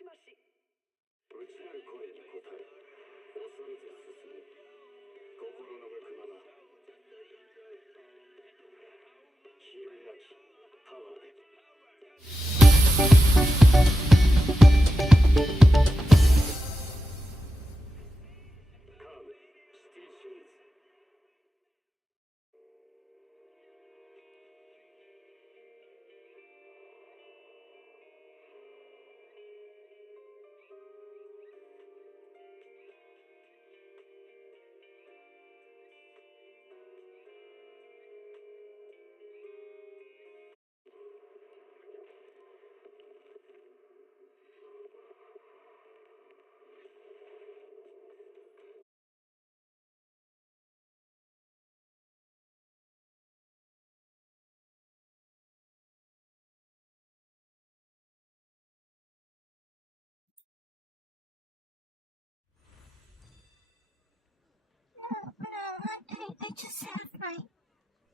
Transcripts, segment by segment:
しまし。内なる声に応え、恐れず進む。心の向くまま。比類なきパワーで。カーブシティシリーズ。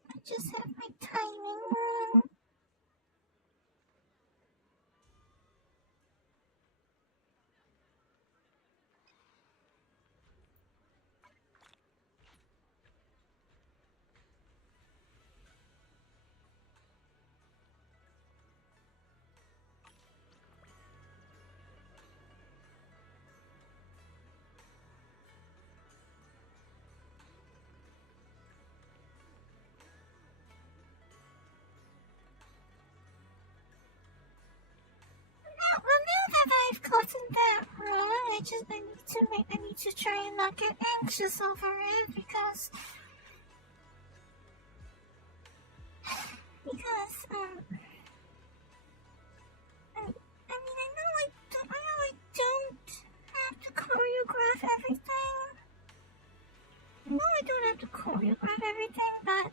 I just have my timing wrong. Now that I've gotten that wrong, I need to try and not get anxious over it because I know I don't have to choreograph everything. I know I don't have to choreograph everything, but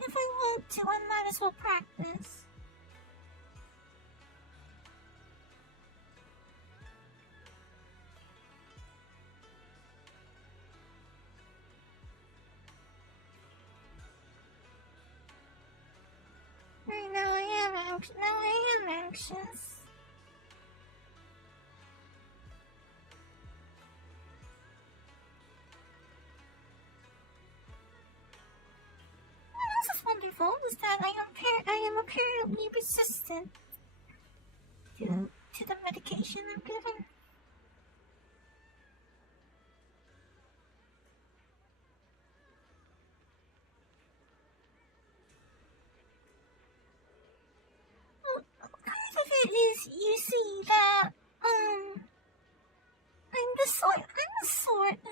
if I want to, I might as well practice. Now I am anxious. What else is wonderful is that I am apparently resistant to the medication I'm given. Part of it is, you see, that I'm the sort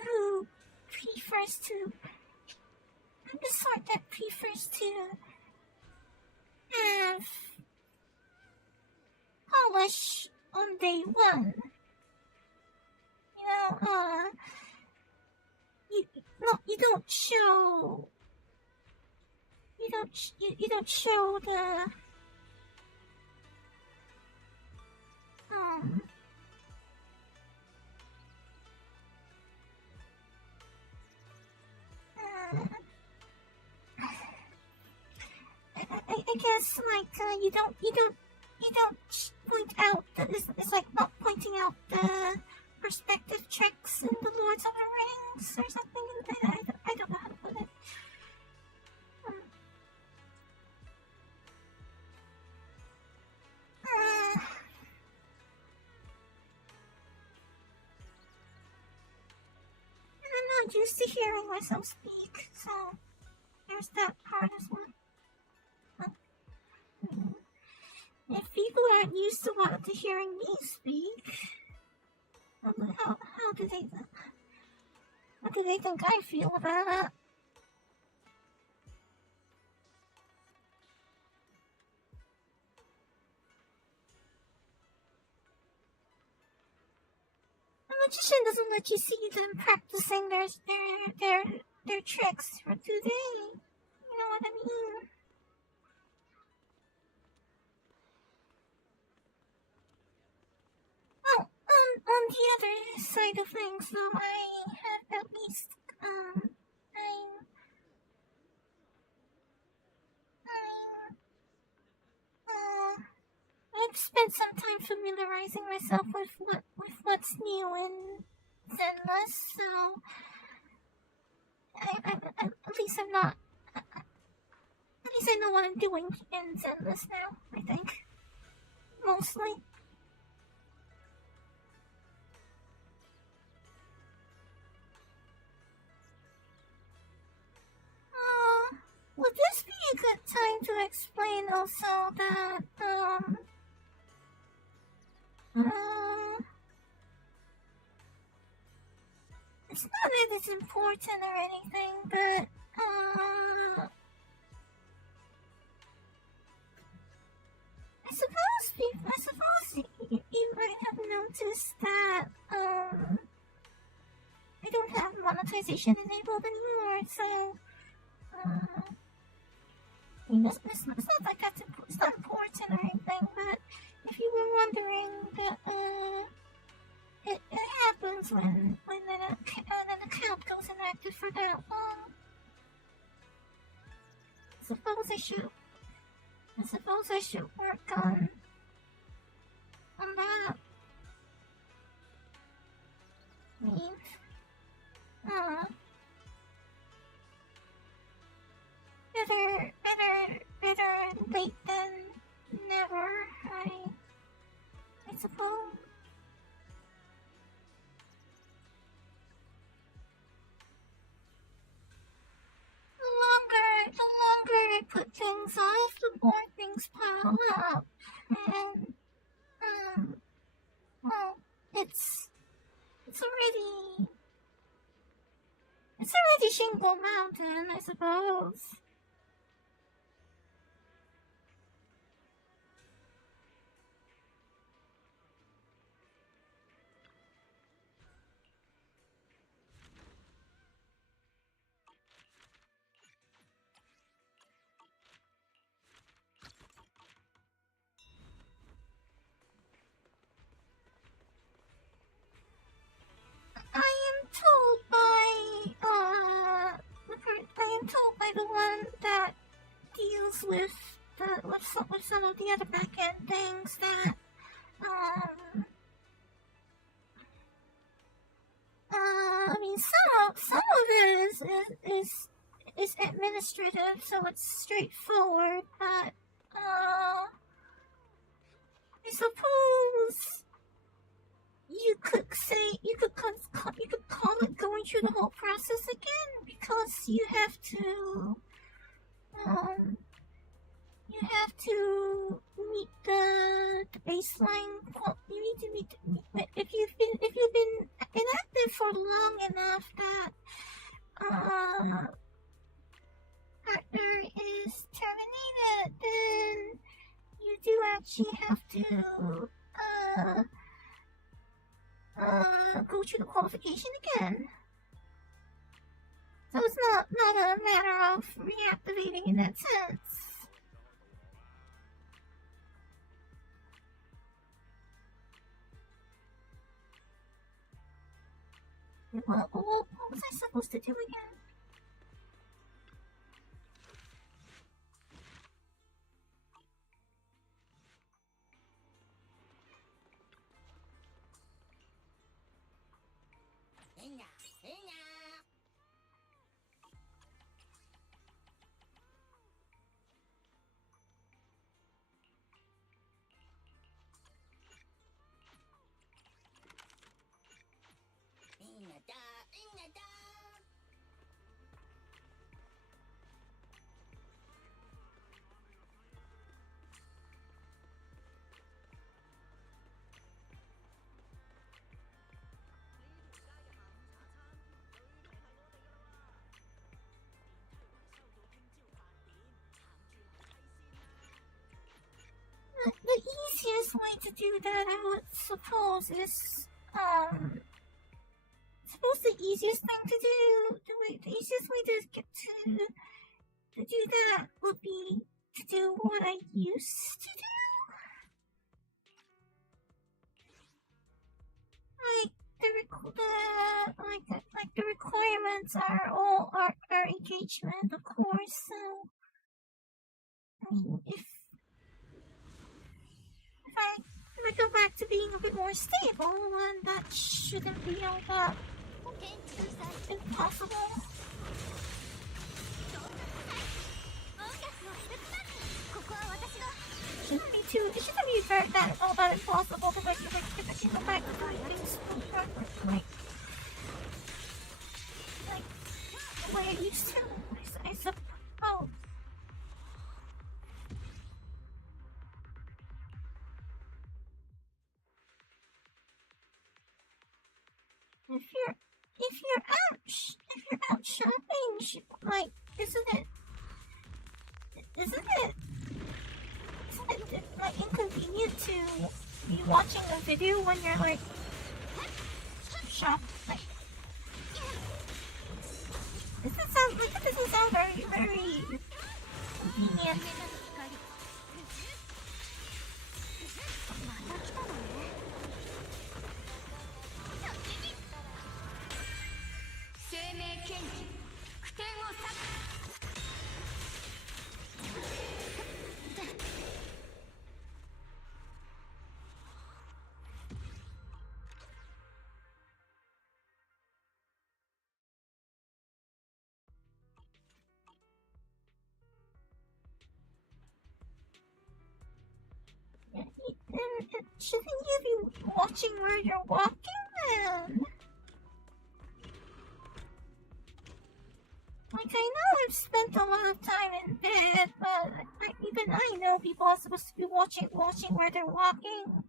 who prefers to. I'm the sort that prefers to have polish on day one. You don't show. You don't show the. I guess you don't point out that it's like not pointing out the perspective tricks in the Lords of the Rings or something. I don't know how to put it. I'm not used to hearing myself speak, so there's that part as well. If people aren't used to hearing me speak, how do they think I feel about it? A magician doesn't let you see them practicing their tricks for today. You know what I mean? Well, on the other side of things, though, I have at least I've spent some time familiarizing myself with what's new in Zenless, so at least I'm not. At least I know what I'm doing in Zenless now. I think mostly. Would this be a good time to explain also that, it's not that it's important or anything, but, I suppose you might have noticed that, I don't have monetization enabled anymore, so, it's not like it's not important or anything, but if you were wondering, it happens when an account goes inactive for that long. I suppose I should work on that. I mean, better late than never, I suppose. The longer I put things off, the more things pile up. And, well, it's already Shingle Mountain, I suppose. I am told by the one that deals with some of the other back end things that I mean some of it is administrative, so it's straightforward, but I suppose you could call it going through the whole process again, because you have to meet the baseline. You need to meet if you've been inactive for long enough that partner is terminated, then you do actually have to go through the qualification again. So it's not a matter of reactivating in that sense. What was I supposed to do again? The easiest way to do that, I would suppose, is the easiest thing to do. The easiest way to get to do that would be to do what I used to do. Like the requirements are all our engagement, of course. So I mean, if go back to being a bit more stable, and that shouldn't be all that impossible. Shouldn't be all that impossible to make it go back to doing things like the way I used to, I suppose. If you're out shopping, like, isn't it like inconvenient to be watching a video when you're like shopping? It doesn't sound very convenient. 'Shouldn't you be watching where you're walking then? Like, I know I've spent a lot of time in bed, but even I know people are supposed to be watching where they're walking.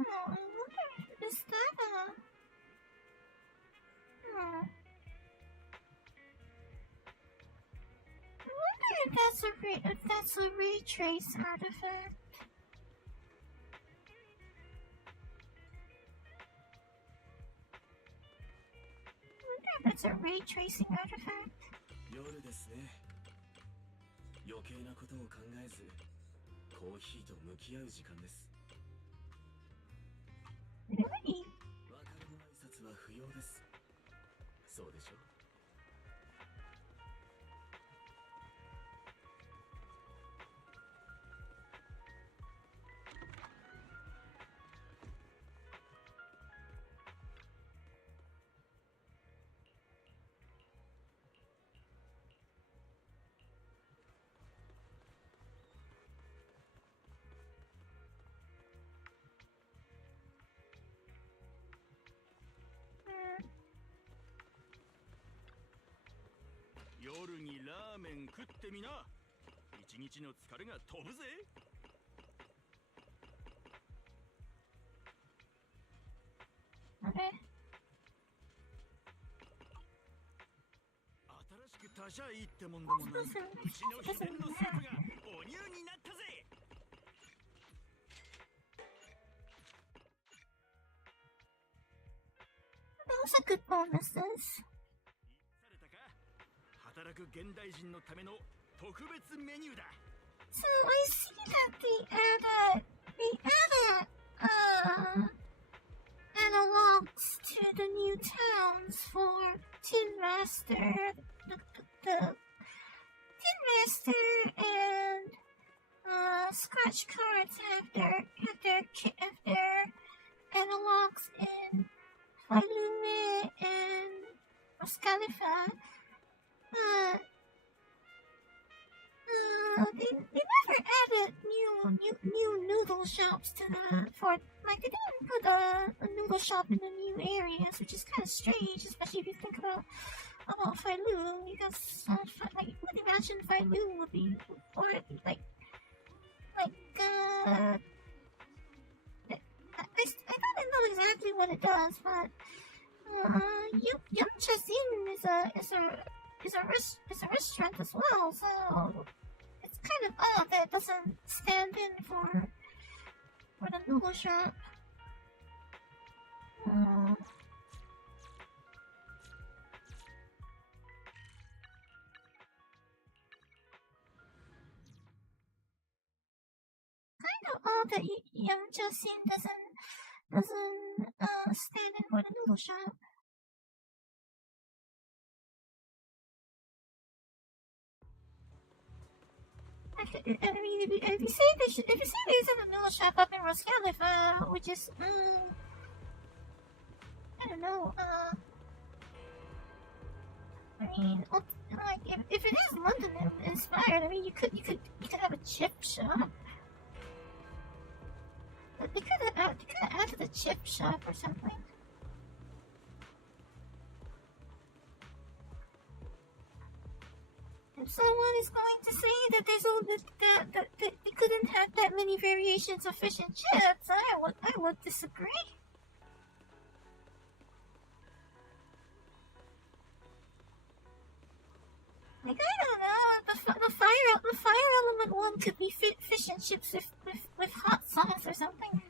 Oh, I wonder, is that a... Oh. I wonder if that's a retrace artifact. I wonder if it's a ray tracing artifact. 夜ですね。余計なことを考えず、コーヒーと向き合う時間です。 Really? 別れの挨拶は不要です。そうでしょう。 夜にラーメン食ってみな。一日の疲れが飛ぶぜ。あれ？新しく他社いいってもんでもない。うちの秘伝のスープがお乳になったぜ。Those are good bonuses. 働く現代人のための特別メニューだ。 So I see that they added analogs to the new Master, the Tin Master, and Scratch Cards have their analogs in Falume and Muscalifa. They never added new noodle shops to the fort. Like they didn't put a noodle shop in the new areas, which is kind of strange, especially if you think about Failun, because I would imagine Failun would be or like I don't know exactly what it does, but Yamcha-sin is a restaurant as well, so it's kind of odd that it doesn't stand in for the noodle shop. Kind of odd that Yamcha-sin doesn't stand in for the noodle shop. I mean, if you say there's a noodle shop up in Roscalif, which is I don't know, I mean, like if it is London inspired, I mean, you could have a chip shop. They could have added a chip shop or something. If someone is going to say that that they couldn't have that many variations of fish and chips, I would disagree. Like, I don't know, the fire element one could be fish and chips with hot sauce or something.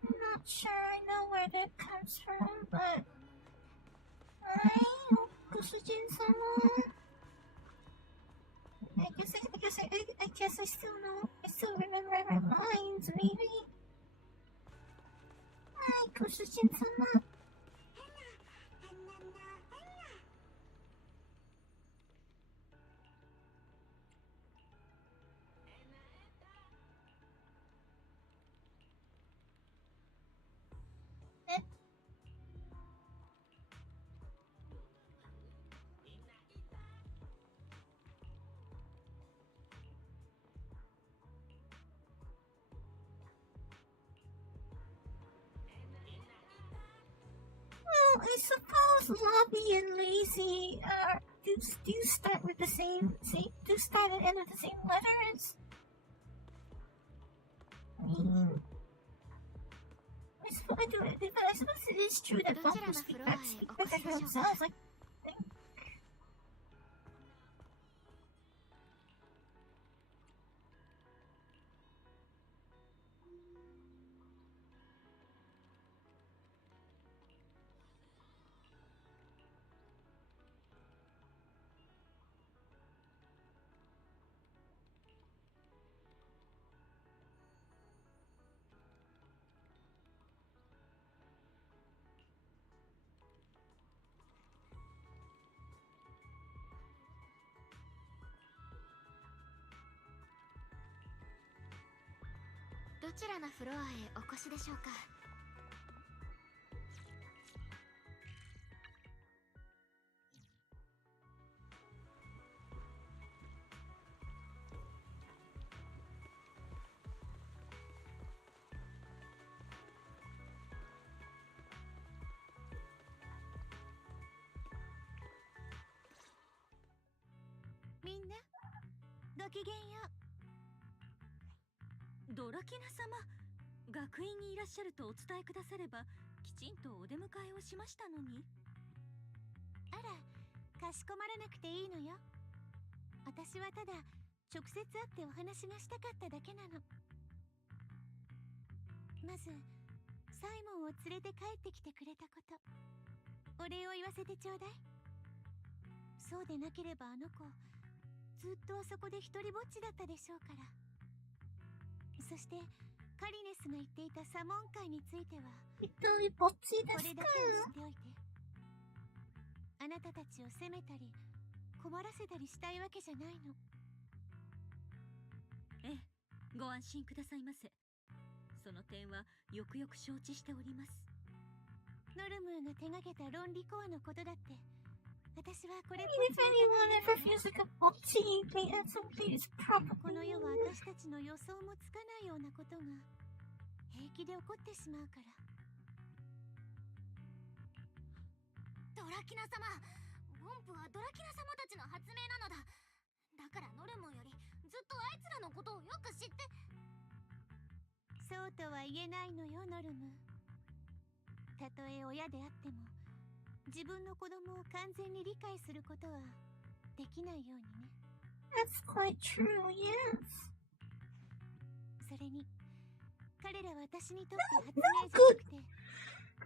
I'm not sure I know where that comes from, but Kusujin-sama. I guess I still know. I still remember her lines, maybe. Hi, Kusujin-sama. Well, I suppose Lobby and Lazy do start with the same do start and end with the same letters. I mean, I suppose it is true that both will speak back for themselves. Like,どちらのフロアへお越しでしょうか。ごきげんよう。ドラキナ様、学院にいらっしゃるとお伝えくださればきちんとお出迎えをしましたのに。あら、かしこまらなくていいのよ。私はただ直接会ってお話がしたかっただけなの。まずサイモンを連れて帰ってきてくれたこと、お礼を言わせてちょうだい。そうでなければあの子ずっとあそこで一人ぼっちだったでしょうから。そしてカリネスが言っていたサモン会については一人ぼっちでこれだすか？けは知っておいて。あなたたちを責めたり困らせたりしたいわけじゃないの。ええ、ご安心くださいませ。その点はよくよく承知しております。ノルムーが手がけた論理コアのことだって私はこれっぽ If anyone ever feels like a bocce, they have something is この probably 世は私たちの予想もつかないようなことが平気で起こってしまうから。ドラキナ様、ボンプはドラキナ様たちの発明なのだ。だからノルモンよりずっとあいつらのことをよく知って。そうとは言えないのよ、ノルム。たとえ親であっても自分の子供を完全に理解することはできないようにね。 that's quite true, yes. それに彼らは私にとって発明じゃなくて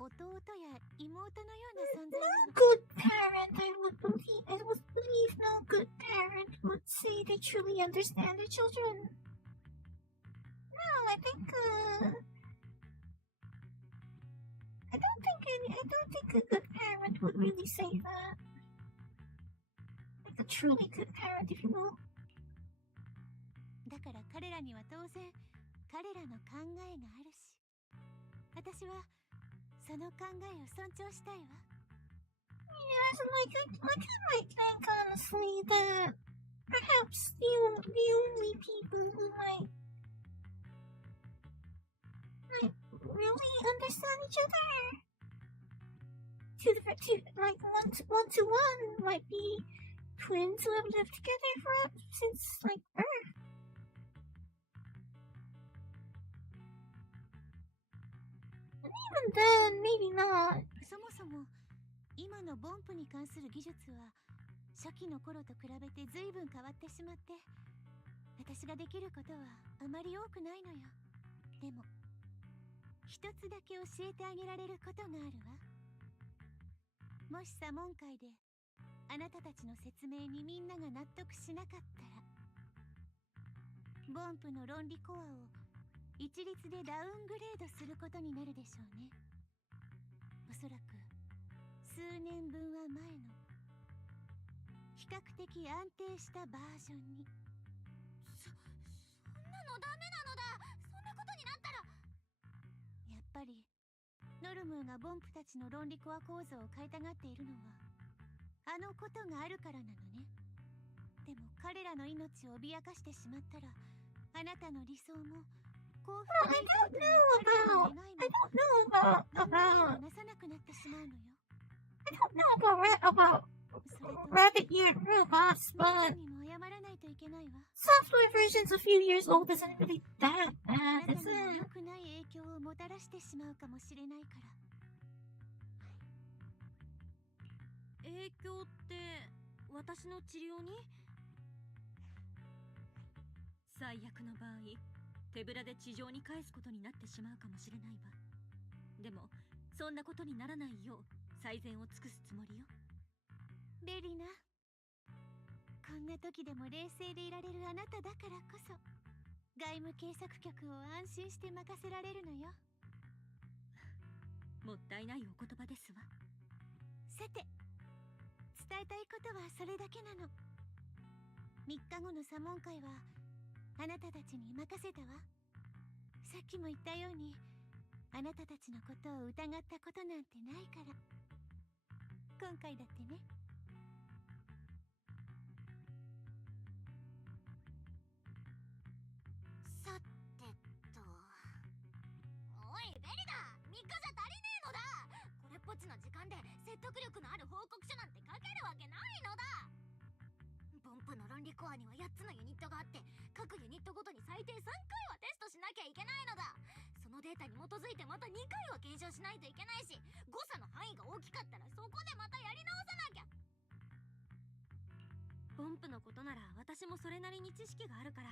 弟や妹のような存在なの。 Good parent, I would believe no good parent would say they truly understand their children. No, I don't think a good parent would really say that. Like a truly good parent, if you will. だから彼らには当然彼らの考えがあるし、私はその考えを尊重したいわ。 Yes, I might think honestly that perhaps the only people who might really understand each other like one to one might be twins who have lived together since like birth. And even then, maybe not. そもそも今のボンプに関する技術は初期の頃と比べて随分変わってしまって、私ができることはあまり多くないのよ。でも一つだけ教えてあげられることがあるわ。もしサモン会であなたたちの説明にみんなが納得しなかったら、ボンプの論理コアを一律でダウングレードすることになるでしょうね。おそらく数年分は前の比較的安定したバージョンに。そんなのダメなのだ。そんなことになったら。やっぱりノルムーがボンプたちの論理コア構造を変えたがっているのはあのことがあるからなのね。でも彼らの命を脅かしてしまったら、あなたの理想も幸福な人々の願いも思いをなさなくなってしまうのよ。 I don't know about それと rabbit-eared robots, 皆さ but んにも謝らないといけないわ。 software versions a few years old isn't really that あな bad, た is にも it? 良くない影響をもたらしてしまうかもしれないから。影響って私の治療に？最悪の場合、手ぶらで地上に返すことになってしまうかもしれないわ。でもそんなことにならないよう最善を尽くすつもりよ。ベリナ、こんな時でも冷静でいられるあなただからこそ外務警察局を安心して任せられるのよ。もったいないお言葉ですわ。さて、伝えたいことはそれだけなの。3日後のサモン会はあなたたちに任せたわ。さっきも言ったようにあなたたちのことを疑ったことなんてないから。今回だってね。さてと。おいベリダ、3日じゃ足りねえのだ。これっぽっちの時間で説得力のある報告書なんて書けるわけないのだ。ボンプの論理コアには8つのユニットがあって、各ユニットごとに最低3回はテストしなきゃいけないのだ。そのデータに基づいてまた2回は検証しないといけないし、誤差の範囲が大きかったらそこでまたやり直さなきゃ。ポンプのことなら私もそれなりに知識があるから、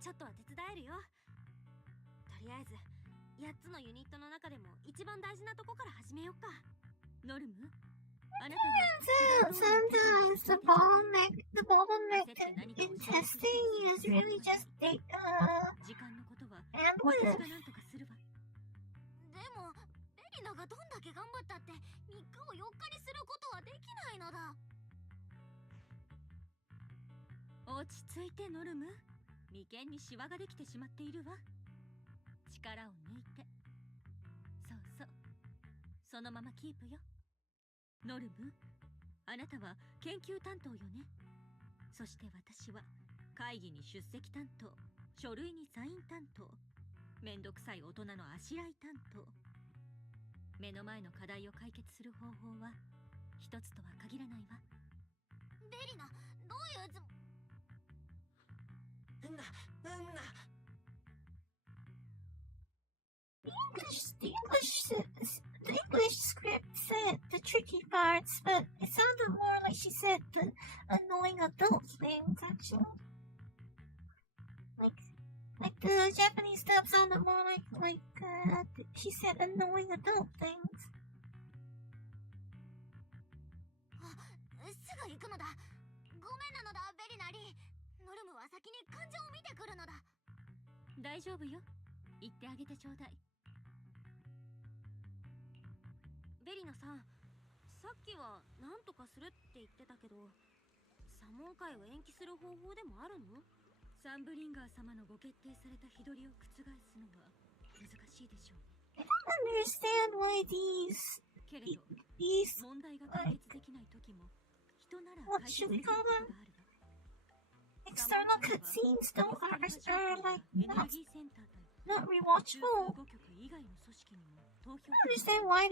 ちょっとは手伝えるよ。とりあえず8つのユニットの中でも一番大事なとこから始めよっか。ノルム、あなたは Sometimes the bottleneck in testing is really just data 時間のことは and 私 with が何とかするわ。でもベリナがどんだけ頑張ったって3日を4日にすることはできないのだ。落ち着いてノルム、眉間にシワができてしまっているわ。力を抜いて、そうそう、そのままキープよ。ノルム、あなたは研究担当よね。そして私は会議に出席担当、書類にサイン担当、めんどくさい大人のあしらい担当。目の前の課題を解決する方法は一つとは限らないわ。ベリナ、どういうつもthe English script said the tricky parts, but it sounded more like she said the annoying adult things, actually. Like the Japanese stuff sounded more like she said annoying adult things. すぐ行くのだ。ごめんなのだ、ベリナリー。ノルムは先に感情を見てくるのだ。大丈夫よ、言ってあげてちょうだい。ベリナさん、さっきは何とかするって言ってたけど、サモン会を延期する方法でもあるの？サンブリンガー様のご決定された日取りを覆すのは難しいでしょうね。I don't understand why these けれど、 these 問題が解決できない時も人なら What 解 should 決 we できる call こと them? があるわ。 external cutscenes don't are like エネルギーセンターと not 中 rewatchable. 枢5局以外の組織にも投票 I don't understand why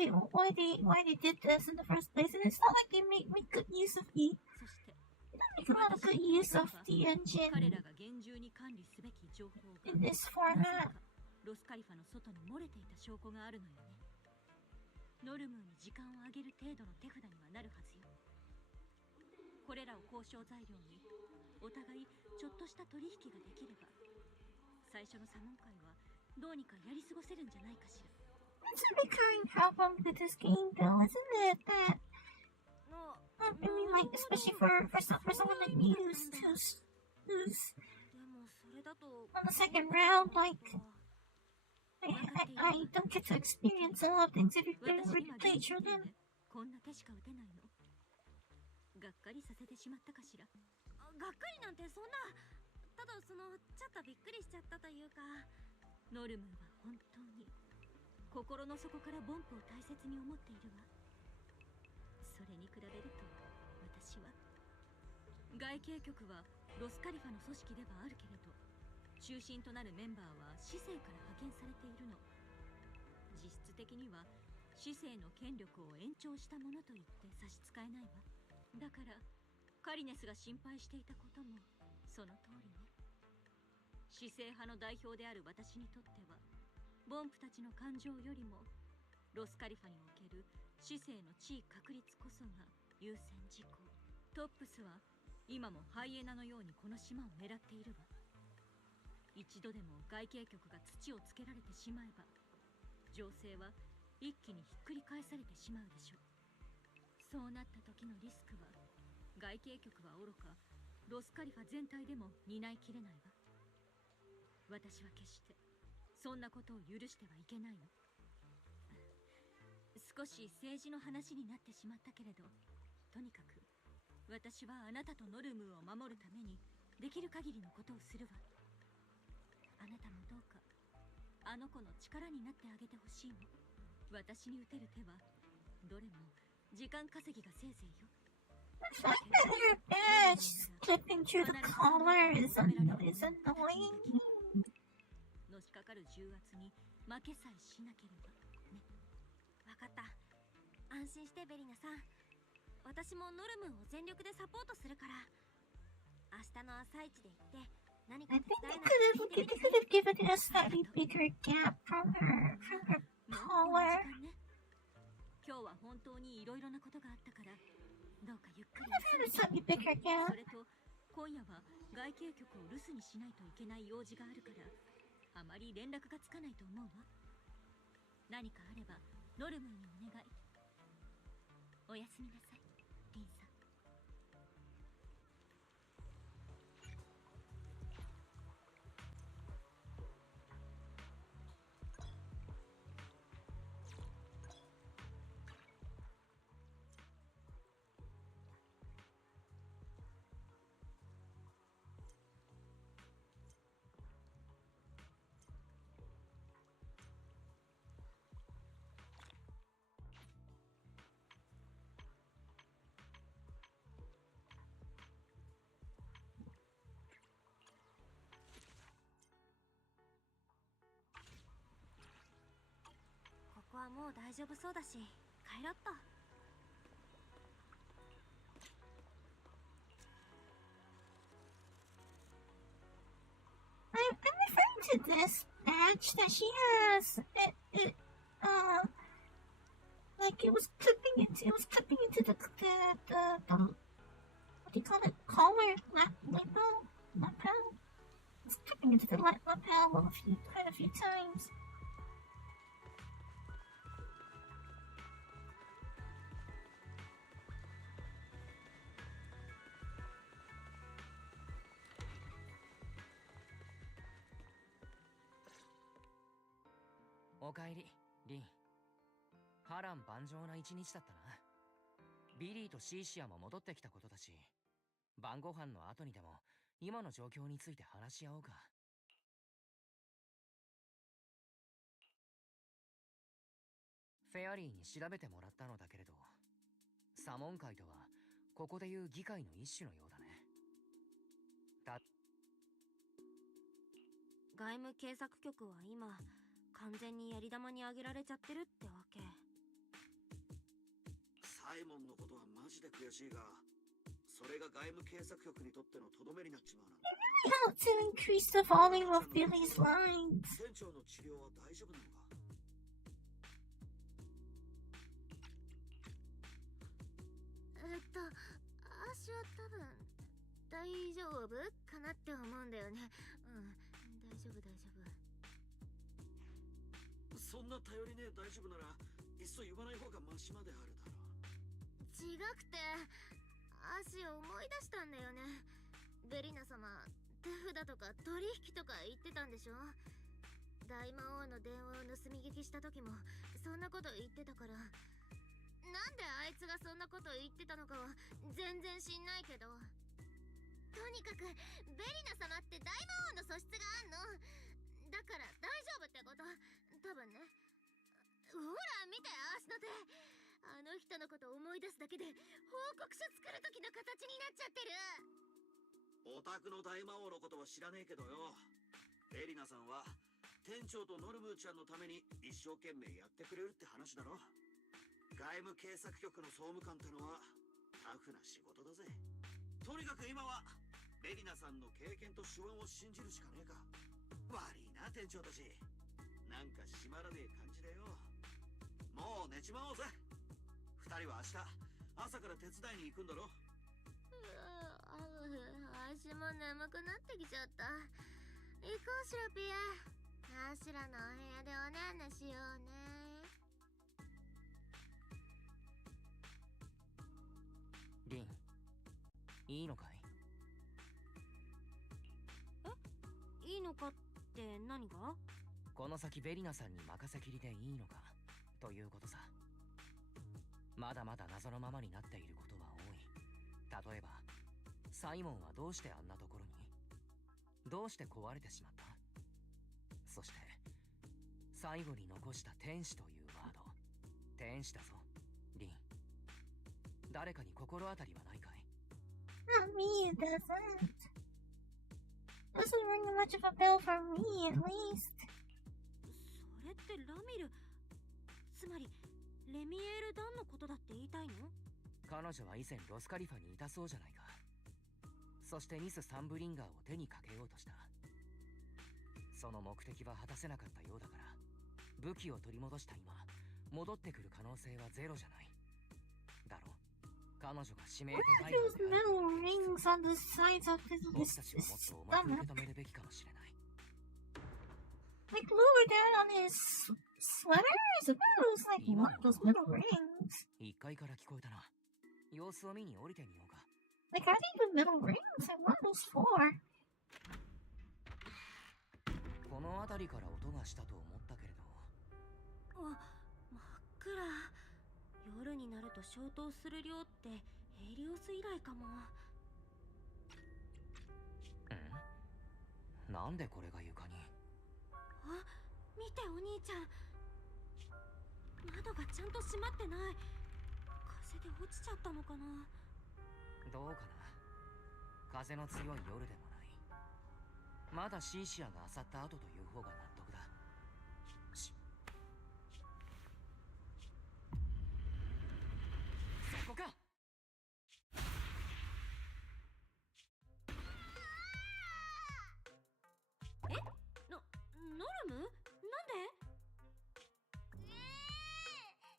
they did this in the first place, and it's not like they make good use of the そして make a lot of good use of the engine 彼らが厳重に管理すべき情報が in this なぜ format. かロスカリファの外に漏れていた証拠があるのよね。ノルムーに時間を上げる程度の手札にはなるはずよ。これらを交渉材料にお互いちょっとした取引ができれば、最初のサモン会はどうにかやり過ごせるんじゃないかしら。 That's a recurring problem with this game, though, isn't it? That I mean, like especially for someone like me who's でもそれだと on the second round, like I don't get to experience a lot of things if you've 私 already には played 現時 through 点 them. でこんな手しか打てないの。がっかりさせてしまったかしら。がっかりなんてそんな。ただちょっとびっくりしちゃったというか、ノルムーは本当に心の底からボンプを大切に思っているわ。それに比べると私は、外形局はロスカリファの組織ではあるけれど、中心となるメンバーは市政から派遣されているの。実質的には市政の権力を延長したものと言って差し支えないわ。だからカリネスが心配していたこともその通りね。市政派の代表である私にとっては、ボンプたちの感情よりもロスカリファにおける市政の地位確立こそが優先事項。トップスは今もハイエナのようにこの島を狙っているわ。一度でも外形局が土をつけられてしまえば、情勢は一気にひっくり返されてしまうでしょう。そうなった時のリスクは、外形局はおろかロスカリファ全体でも担いきれないわ。私は決してそんなことを許してはいけないの。少し政治の話になってしまったけれど、とにかく私はあなたとノルムーを守るためにできる限りのことをするわ。あなたもどうかあの子の力になってあげてほしいの。私に打てる手はどれも時間稼ぎがせいぜいよ。 The fact that her badge clipping through the collar is annoying. のしかかる重圧に負けさえしなければね。わかった。安心してベリナさん。私もノルムーを全力でサポートするから。明日の朝一で行って何か I 手 think 伝 they えない could have given it a slightly bigger gap from her collar. 今日は本当にいろいろなことがあったからどうかゆっくり Had a slightly bigger そ gap. れと今夜は外景局を留守にしないといけない用事があるからあまり連絡がつかないと思うわ。何かあればノルムーにお願い。おやすみなさいリンさん。ここはもう大丈夫そうだし帰ろっと。I'm referring to this badge that she has. Like it was clipping into the what do you call it? Collar, lapel. It's clipping into the lapel quite a few times. おかえり、リン。波乱万丈な一日だったな。ビリーとシーシアも戻ってきたことだし、晩ご飯の後にでも今の状況について話し合おうか。フェアリーに調べてもらったのだけれど、サモン会とはここでいう議会の一種のようだね。外務警察局は今完全にやり玉にあげられちゃってるってわけ。サイモンのことはマジで悔しいが、それが外務警察局にとってのとどめになっちまうな。How to increase the volume of Billy's lines? 店長の治療は大丈夫なのか？私は多分大丈夫かなって思うんだよね。大丈夫。そんな頼りねえ大丈夫ならいっそ言わない方がマシまであるだろう。違くて足を思い出したんだよね。ベリナ様手札とか取引とか言ってたんでしょ。大魔王の電話を盗み聞きした時もそんなこと言ってたから、なんであいつがそんなこと言ってたのかは全然知んないけど、とにかくベリナ様って大魔王の素質があんのだから大丈夫ってこと。多分ね。ほら見て足の手、あの人のことを思い出すだけで報告書作る時の形になっちゃってる。オタクの大魔王のことは知らねえけどよ、ベリナさんは店長とノルムーちゃんのために一生懸命やってくれるって話だろ。外務警察局の総務官ってのはタフな仕事だぜ。とにかく今はベリナさんの経験と手腕を信じるしかねえか。悪いな店長たち、なんか閉まらねえ感じだよ。もう寝ちまおうぜ。二人は明日朝から手伝いに行くんだろ。足も眠くなってきちゃった。行こうシロピエ。アシュラのお部屋でおねんねしようね。リン、いいのかい？いいのかって何が？この先ベリナさんに任せきりでいいのかということさ。まだまだ謎のままになっていることは多い。例えばサイモンはどうしてあんなところに？どうして壊れてしまった？そして最後に残した天使というワード。天使だぞリン。誰かに心当たりはないかい？ Not me, it doesn't. Doesn't ring much of a bell for me, at least. それってラミル、つまりレミエール・ダンのことだって言いたいの？彼女は以前ロスカリファにいたそうじゃないか。そしてミス・サンブリンガーを手にかけようとした。その目的は果たせなかったようだから、武器を取り戻した今、戻ってくる可能性はゼロじゃない。だろ、彼女が指名手 What 配 are 犯 those である。 metal rings on the sides of his 僕たちももっと重く stomach? 受け止めるべきかもしれない。 Like lower down on his sweater? Is it those like those metal rings? 1階から聞こえたな。様子を見に降りてみようか。 Like are they the metal rings? And what are those for? この辺りから音がしたと思ったけれど。真っ暗。夜になると消灯する量ってヘリオス以来かも。なんでこれが床に。あ、見てお兄ちゃん。窓がちゃんと閉まってない。風で落ちちゃったのかな。どうかな。風の強い夜でもない。まだシンシアが漁った後という方が納得だ。そこか。ノルム？なんで？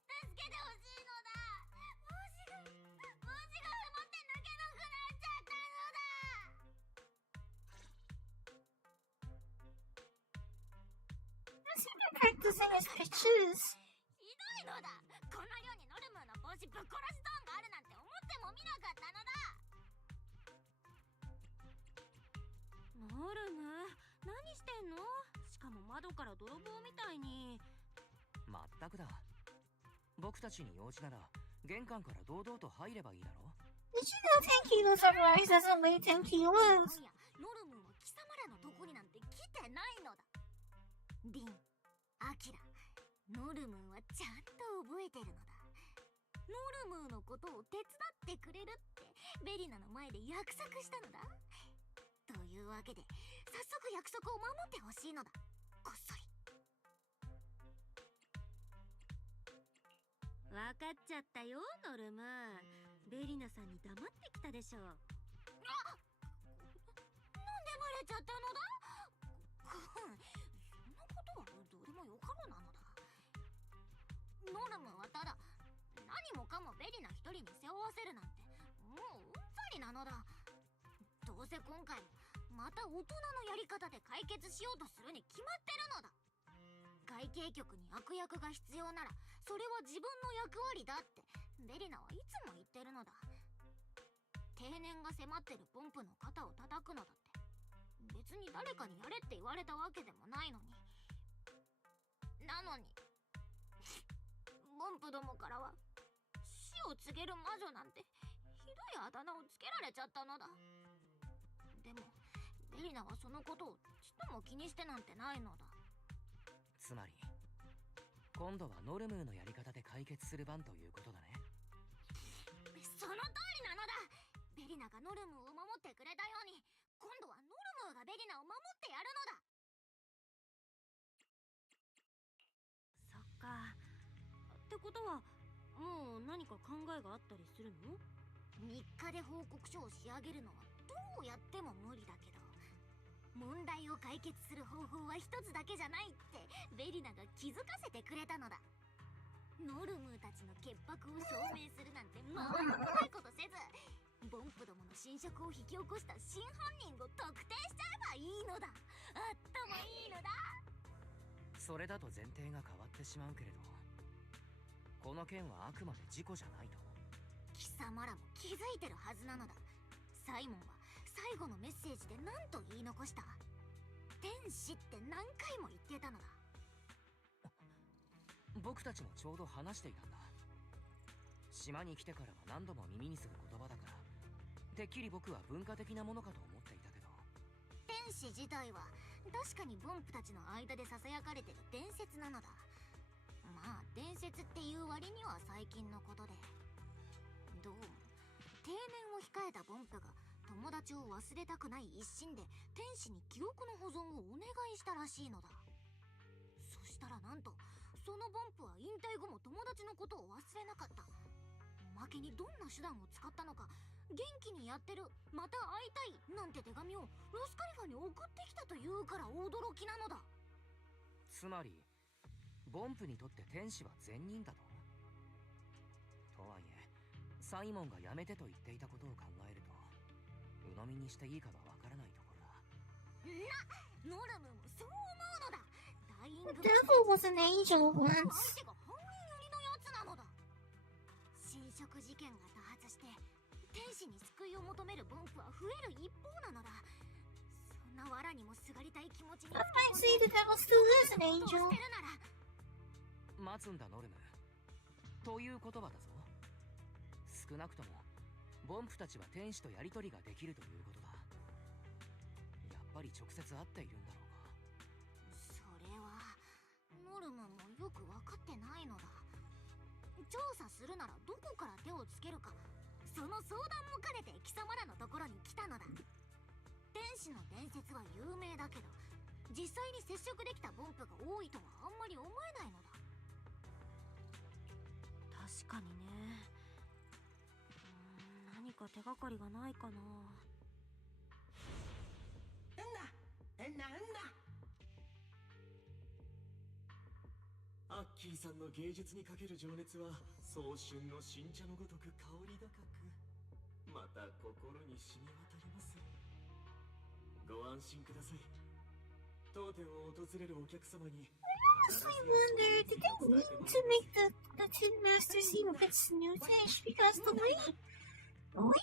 助けてほしいのだ。帽子が持って抜けなくなっちゃったのだ。 Does he been practicing his pitches? ひどいのだ。この量にノルムーの帽子ぶっ殺しドーンがあるなんて思ってもみなかったのだ。ノルム、何してんの？しかも窓から泥棒みたいに。まったくだ。僕たちに用事なら玄関から堂々と入ればいいだろ。 Did you know 10 kilos of rice doesn't weigh 10 kilos? 今夜ノルムーは貴様らのとこになんて来てないのだ。リン、アキラ、ノルムーはちゃんと覚えてるのだ。ノルムーのことを手伝ってくれるってベリナの前で約束したのだ。というわけで早速約束を守ってほしいのだ。こっそり。わかっちゃったよ、ノルム。ベリナさんに黙ってきたでしょう。なんでバレちゃったのだ。そんなことはどうでもよかろうなのだ。ノルムはただ何もかもベリナ一人に背負わせるなんてもううんざりなのだ。どうせ今回もまた大人のやり方で解決しようとするに決まってるのだ。外景局に悪役が必要ならそれは自分の役割だってベリナはいつも言ってるのだ。定年が迫ってるポンプの肩を叩くのだって別に誰かにやれって言われたわけでもないのに。なのにポンプどもからは死を告げる魔女なんてひどいあだ名をつけられちゃったのだ。でもベリナはそのことをちっとも気にしてなんてないのだ。つまり今度はノルムーのやり方で解決する番ということだね。その通りなのだ。ベリナがノルムーを守ってくれたように今度はノルムーがベリナを守ってやるのだ。そっか。ってことはもう何か考えがあったりするの？3日で報告書を仕上げるのはどうやっても無理だけど問題を解決する方法は一つだけじゃないってベリナが気づかせてくれたのだ。ノルムーたちの潔白を証明するなんてまあないことせずボンプどもの侵食を引き起こした真犯人を特定しちゃえばいいのだ。あったまいいのだ。それだと前提が変わってしまうけれど、この件はあくまで事故じゃないと。貴様らも気づいてるはずなのだ。サイモンは最後のメッセージで何と言い残した？天使って何回も言ってたのだ。僕たちもちょうど話していたんだ。島に来てからは何度も耳にする言葉だから、てっきり僕は文化的なものかと思っていたけど。天使自体は確かにボンプたちの間でささやかれてる伝説なのだ。まあ伝説っていう割には最近のことで、どうも定年を控えたボンプが友達を忘れたくない一心で天使に記憶の保存をお願いしたらしいのだ。そしたらなんとそのボンプは引退後も友達のことを忘れなかった。おまけにどんな手段を使ったのか元気にやってる、また会いたいなんて手紙をロスカリファに送ってきたというから驚きなのだ。つまりボンプにとって天使は善人だと。とはいえサイモンがやめてと言っていたことを考えると鵜呑みにしていいかはわからないところだ。ノルムもそう思うのだ。ダイイング The devil was an angel 相 once. 手が犯人寄りのやつなのだ。侵食事件が多発して天使に救いを求めるボンプは増える一方なのだ。そんな藁にもすがりたい気持ちに I might say the devil still is an ことを angel. してるなら待つんだノルムという言葉だぞ。少なくともボンプたちは天使とやり取りができるということだ。やっぱり直接会っているんだろうか。それはノルムもよく分かってないのだ。調査するならどこから手をつけるか、その相談も兼ねて貴様らのところに来たのだ。天使の伝説は有名だけど実際に接触できたボンプが多いとはあんまり思えないのだ。確かにね。何か手がかりがないかな。アッキーさんの芸術にかける情熱は早春の新茶のごとく香り高く、また心に染み渡ります。ご安心ください。当店を訪れるお客様に I wonder, did they mean to make the Tin Master seem a bit snootish? Because the way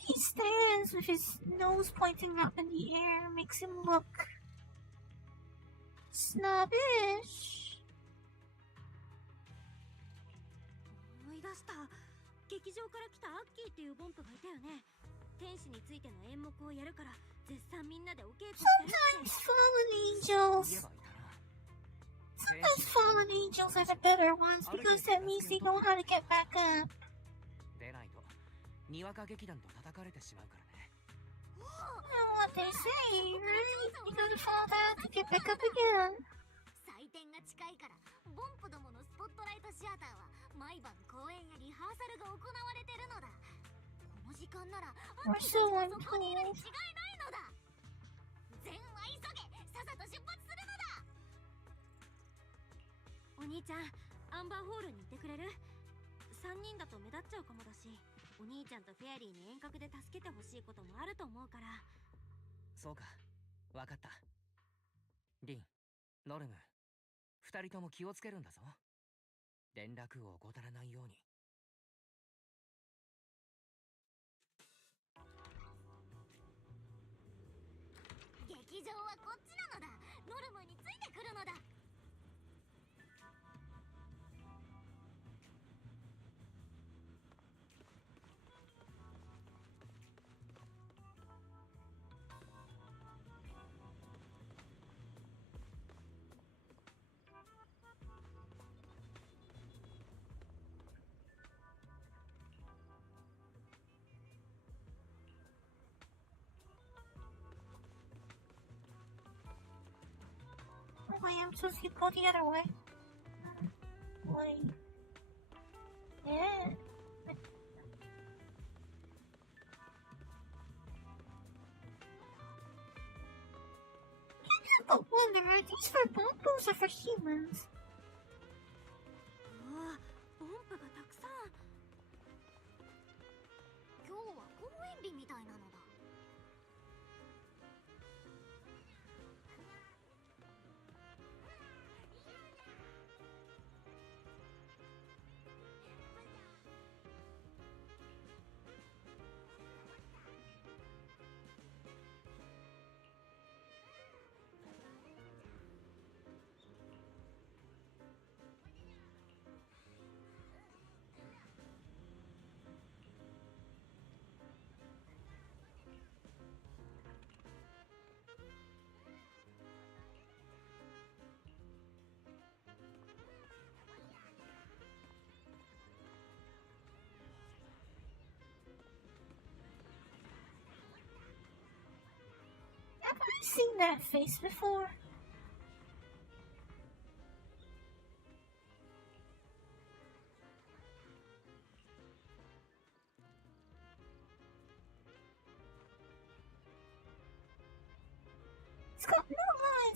he stands with his nose pointing up in the air makes him look snobbish. 思い出した。劇場から来たアッキーっていうボンプがいたよね。天使についての演目をやるから絶賛みんなでお稽古してるって。 Sometimes fallen 言え angels, ばいたな。 sometimes fallen angels are the better ones because that means they know how to get back up. 出ないとにわか劇団と叩かれてしまうからね。 You know what they say, right? You gotta fall down to get back up again. 祭典が近いからボンプどものスポットライトシアターは毎晩公演やリハーサルが行われてるのだ。この時間ならアッキーたちがそこにいるに違いないのだ。全は急げ、さっさと出発するのだ。お兄ちゃん、アンバーホールに行ってくれる？3人だと目立っちゃうかもだし、お兄ちゃんとフェアリーに遠隔で助けてほしいこともあると思うから。そうか、わかった。リン、ノルム、2人とも気をつけるんだぞ。連絡を怠らないように。劇場はこっちなのだ。ノルムについてくるのだ。Oh, I am supposed to go the other way. Wait. Yeah. But wonder, are these for bombos or for humans? うわ、ボンプがたくさん。今日は公演日みたいなのだ。Have I seen that face before?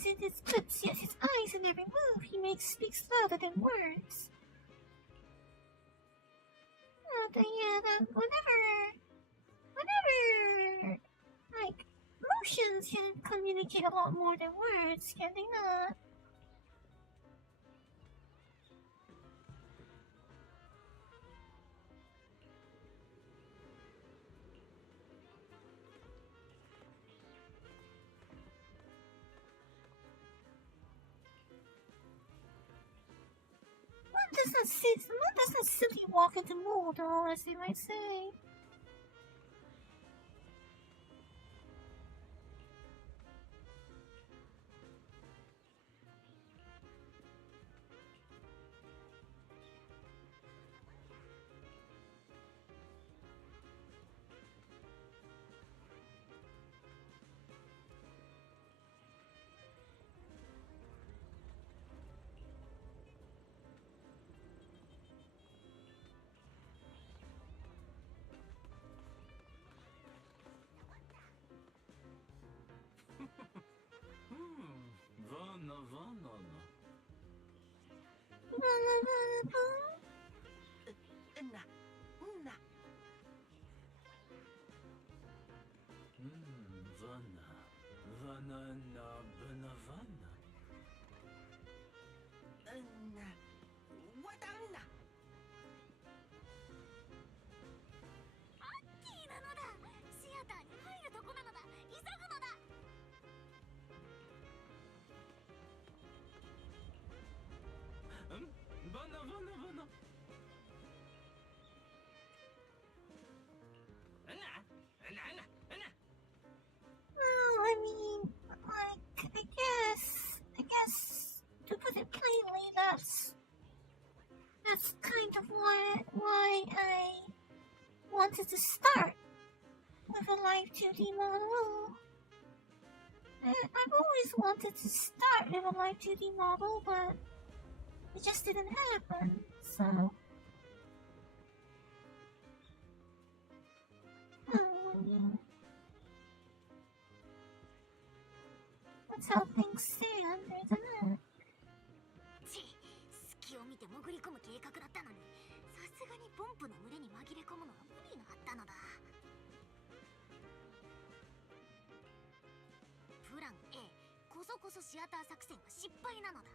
hands in his clips, yet his eyes and every move he makes speaks louder than words. Oh, Diana, whatever, like, motions can communicate a lot more than words, can they not? One does not simply walk into mold, though, as they might say. Well, I mean, like, I guess, to put it plainly, that's kind of why I wanted to start with a live 2D model. I've always wanted to start with a live 2D model, but it just didn't happen, so... That's how things stand, isn't it? 隙を見て潜り込む計画だったのに、さすがにポンプの群れに紛れ込むのは無理があったのだ。プラン A、こそこそシアター作戦は失敗なのだ。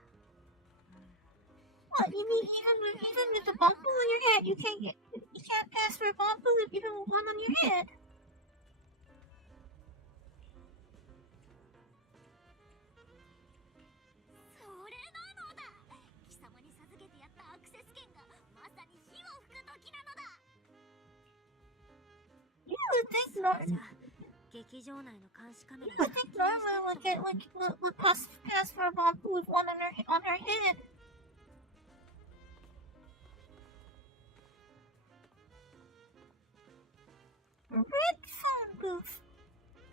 What, you mean even with the bump on your head, you can't pass for a bump with even one on your head? You would think Norman would pass for a bump with one on her head. Red phone booth.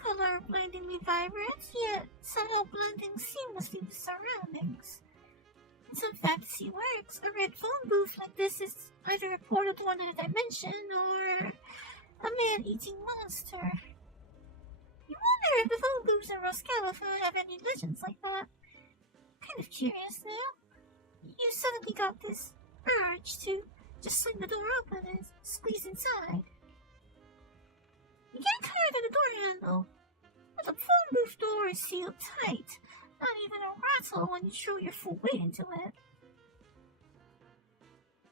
Color blindingly vibrant, yet somehow blending seamlessly with surroundings. In some fantasy works, a red phone booth like this is either a portal to another dimension or a man-eating monster. You wonder if the phone booths in Roscalifa have any legends like that. Kind of curious now. You suddenly got this urge to just swing the door open and squeeze inside. You get tired of the door handle, but the phone booth door is sealed tight. Not even a rattle when you throw your full weight into it.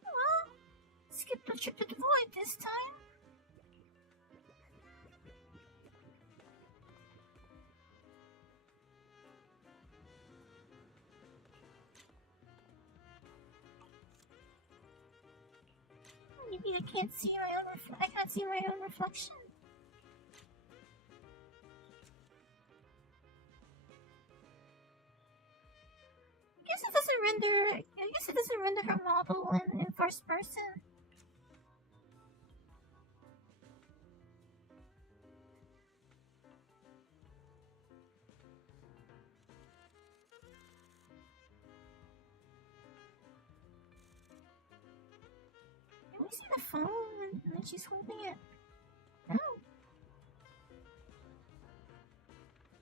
Well, skip the trip to the void this time. Maybe I can't see my own reflection. I guess it doesn't render her model in first person. Can we see the phone and she's holding it? No.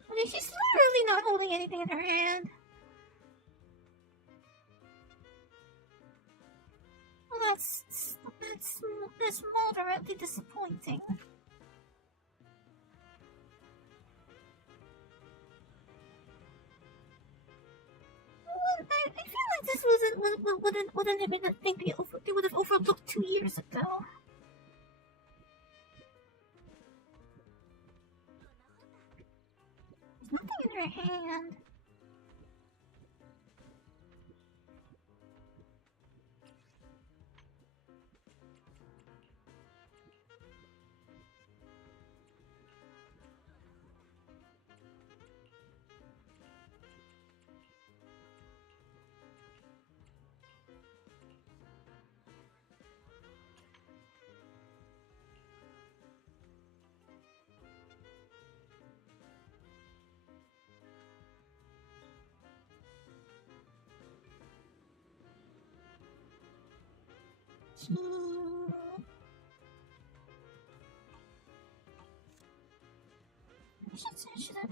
But she's literally not holding anything in her hand. Well, that's moderately disappointing. Well, I feel like this wouldn't have been a thing they would have overlooked 2 years ago. There's nothing in her hand.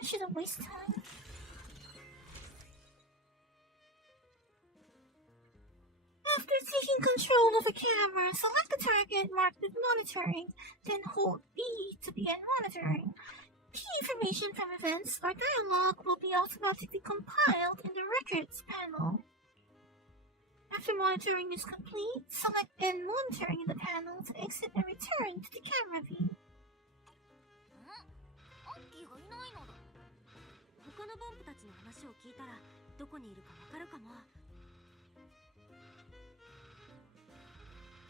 Shouldn't waste time. After taking control of a camera, select the target marked with monitoring, then hold B to begin monitoring. Key information from events or dialogue will be automatically compiled in the records panel. After monitoring is complete, select End Monitoring in the panel to exit and return to the camera view. アッキーがいないのだ。他のボンプたちの話を聞いたらどこにいるかわかるかも。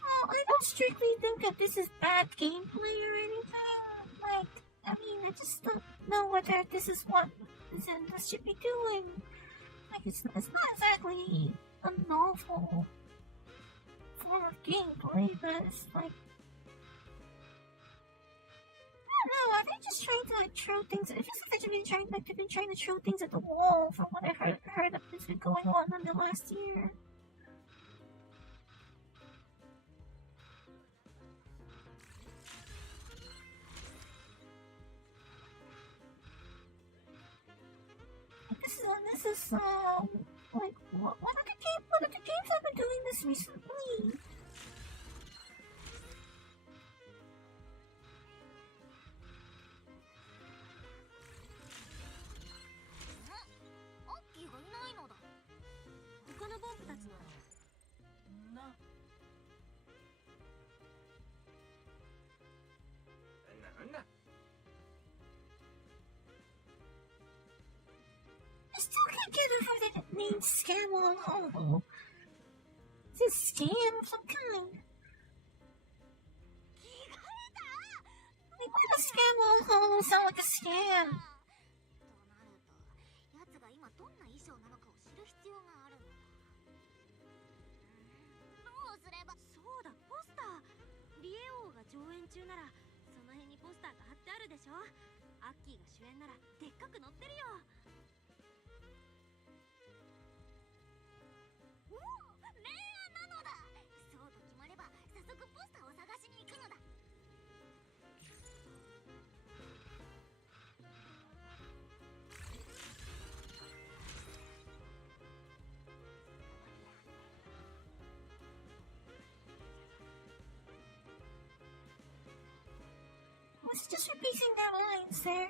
Oh, I don't strictly think that this is bad gameplay or anything. Like, I mean, I just don't know whether this is what Zelda should be doing. Like, it's not exactly a novel form of gameplay, but it's like, I don't know, are they just trying to like throw things? It feels like they've been trying to throw things at the wall from what I've heard of has been going on in the last year. This is like what are the games I've been doing this recently? I still can't get over that it means scam on home. It's a scam of some kind. Like, why does scam on home sound like a scam? となると、奴が今どんな衣装なのかを知る必要があるのだ。どうすれば。そうだ、ポスター。リエ王が上演中ならその辺にポスターが貼ってあるでしょ。アッキーが主演ならでっかく載ってるよ。おお、明暗なのだ。そうと決まれば早速ポスターを探しに行くのだ。I was just repeating their lines there.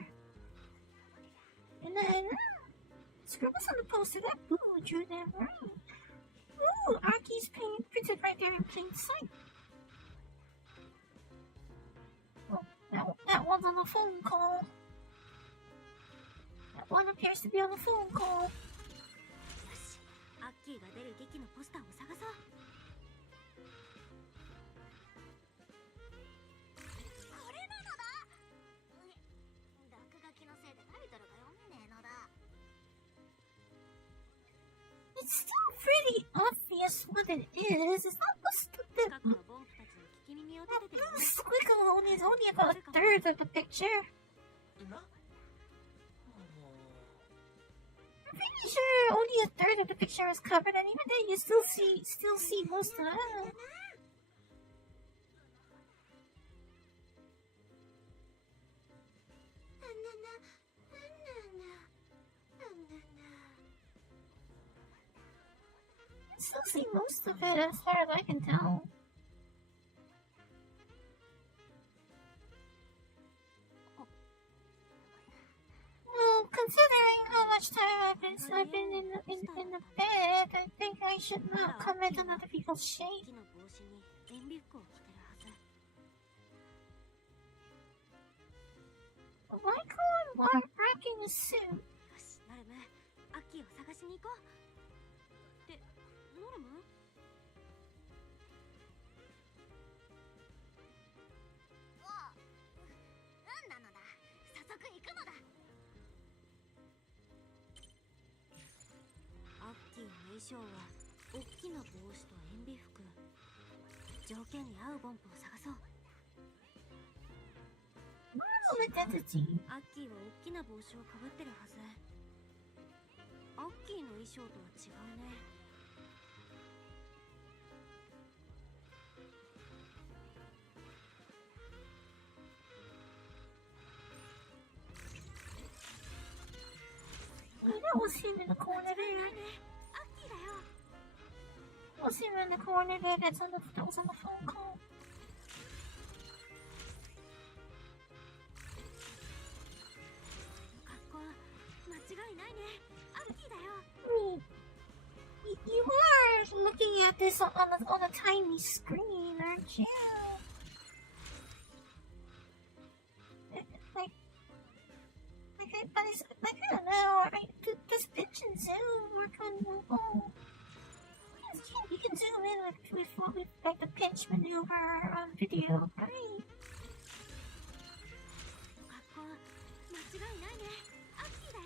And then, scribbles on the poster that Boo drew them right. Ooh, Aki's printed right there in plain sight. Well, that one's on a phone call. That one appears to be on a phone call. よし、アッキーが出る劇のポスターを探そう。これなのだ。落書きのせいでタイトルが読めねえのだ。It's still pretty obvious what it is. It's not the 近くのボンプたちの聞き耳を立ててるね。 squiggle only is only about a third of the picture. I'm pretty sure only a third of the picture is covered, and even then you still see most of it. な still see most of it as far as I can tell. Well, considering how much time I've been in the bed, I think I should not comment on other people's shape. 木の帽子に塩ビ服を着てるはず。 Why go on rocking a suit? よし、ノルム、アッキーを探しに行こう。ってノルム？うんなのだ。早速行くのだ。アッキーの衣装は大きな帽子と塩ビ服。条件に合うボンプを探そう。 Identity. アッキーは大きな帽子をかぶってるはず。アッキーの衣装とは違うね。That was him in the corner 間違い there. ないね。アッキーだよ。 That was him in the corner there. That was on the phone call. 格好間違いないね。アッキーだよ。 I mean, you are looking at this on a tiny screen, aren't you? Like, I don't know. Does pitch and zoom work on mobile? You can zoom in with like the pinch maneuver on video, right? 格好間違いないね。アッキーだよ。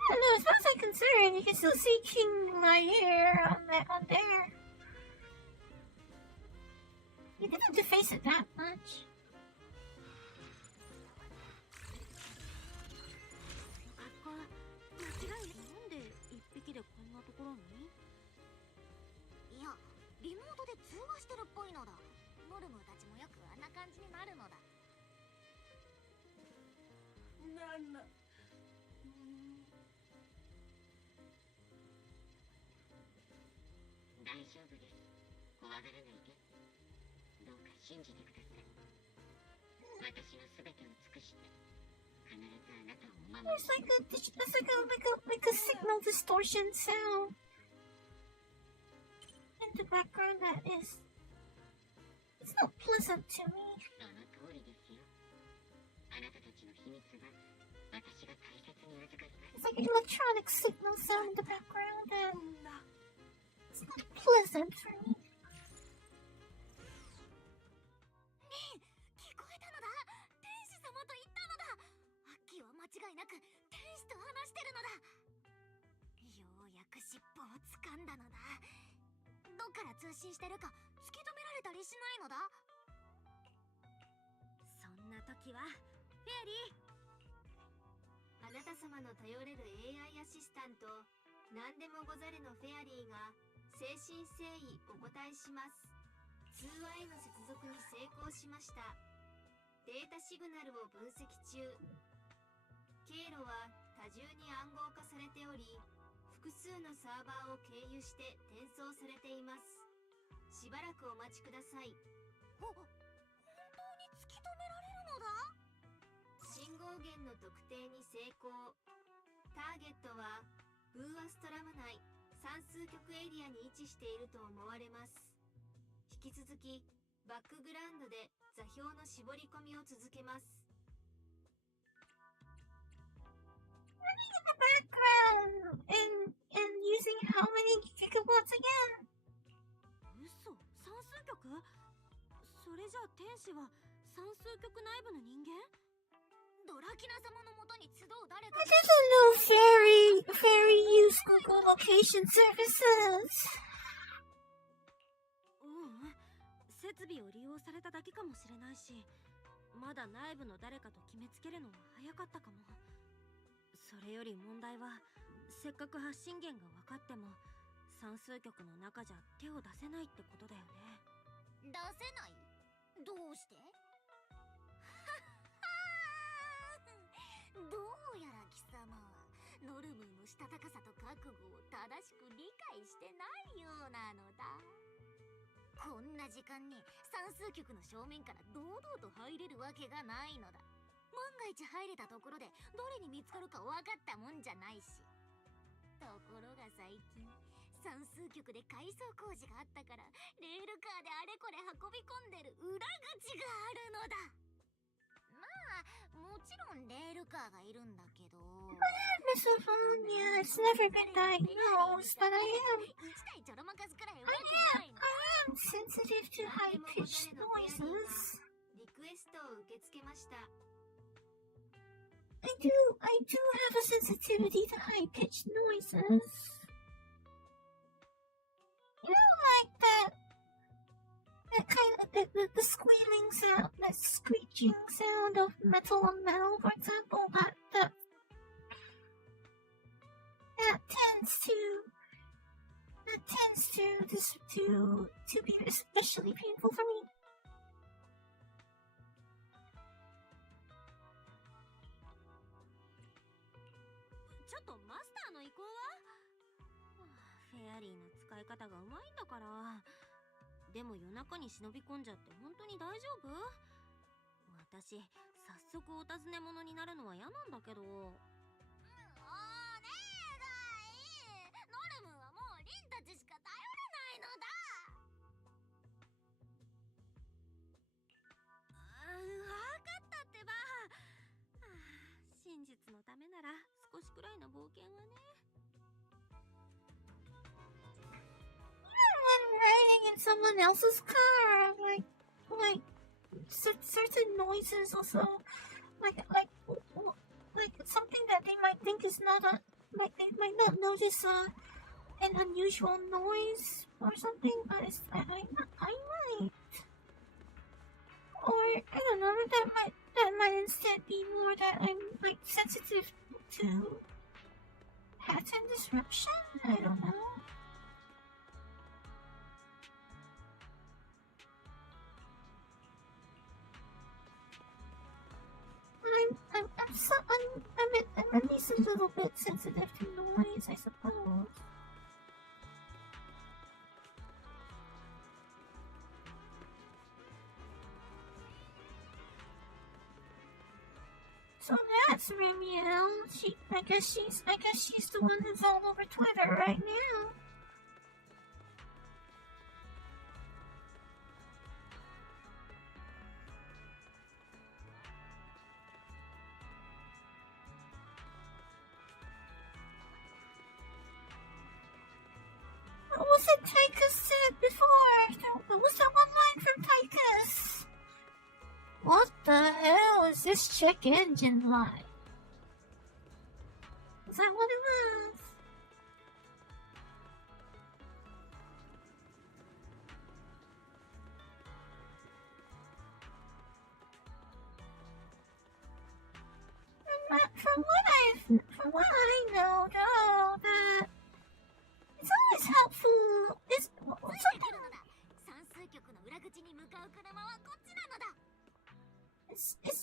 I don't know. As far as I'm concerned, you can still see King Lyre on there. You didn't deface it that much. 格好間違いない。なんで一匹でこんなところに？いや、リモートで通話してるっぽいのだ。ノルムたちもよくあんな感じになるのだ。なんだ。大丈夫です。怖がらないで。どうか信じてください。私のすべてを尽くして、必ずあなたをお守り There's like a signal distortion sound in the background that is. It's not pleasant to me. その通りですよ。あなたたちの秘密は、私が大切に預かります。 It's like an electronic signal sound in the background, and it's not pleasant for me. 聞こえたのだ。天使様と言ったのだ。アッキーは間違いなく天使と話してるのだ。ようやく尻尾を掴んだのだ。どっから通信してるか突き止められたりしないのだ。そんな時はフェアリー。あなた様の頼れる AI アシスタント、何でもござるのフェアリーが誠心誠意お答えします。通話への接続に成功しました。データシグナルを分析中。経路は多重に暗号化されており、複数のサーバーを経由して転送されています。しばらくお待ちください。本当に突き止められるのだ。信号源の特定に成功。ターゲットはブーアストラム内算数極エリアに位置していると思われます。引き続きバックグラウンドで座標の絞り込みを続けます。 Background and using how many gigawatts again? 嘘、算数局？それじゃあ天使は算数局内部の人間？ドラキナ様のもとに集う誰 I か。 doesn't know fairy use Google location services. 設備を利用されただけかもしれないし、まだ内部の誰かと決めつけるのは早かったかも。それより問題は、せっかく発信源が分かっても算数局の中じゃ手を出せないってことだよね。出せない？どうして？どうやら貴様はノルムーのしたたかさと覚悟を正しく理解してないようなのだ。こんな時間に算数局の正面から堂々と入れるわけがないのだ。万が一入れたところでどれに見つかるか分かったもんじゃないし。ところが最近算数局で改装工事があったからレールカーであれこれ運び込んでる裏口があるのだ。まあもちろんレールカーがいるんだけど、 Misophonia, it's never been diagnosed, but I 1台ちょろまかすくらいわけないの。 am sensitive to high-pitched noises. リクエストを受け付けました。 I do have a sensitivity to high-pitched noises. You know, like that kind of, the squealing sound, that screeching sound of metal on metal, for example, that tends to be especially painful for me. ちょっとマスターの意向は？フェアリーの使い方がうまいんだから。でも夜中に忍び込んじゃって本当に大丈夫？私、早速お尋ね者になるのは嫌なんだけど。お姉さん、ノルムはもうリンたちしか頼れないのだ。わかったってば。真実のためなら少しくらいの冒険はね。Riding in someone else's car, like certain noises also, like something that they might think is not like they might not notice an unusual noise or something, but I might, or I don't know, that might instead be more that I'm like sensitive to pattern disruption. I don't know. I'm at least a little bit sensitive to noise, I suppose. So that's Ramiel. I guess she's the one who's all over Twitter right now. What was it Tychus said before? What was that one line from Tychus? What the hell is this check engine like? Is that what it was? From what I know, though, that it's always helpful. It's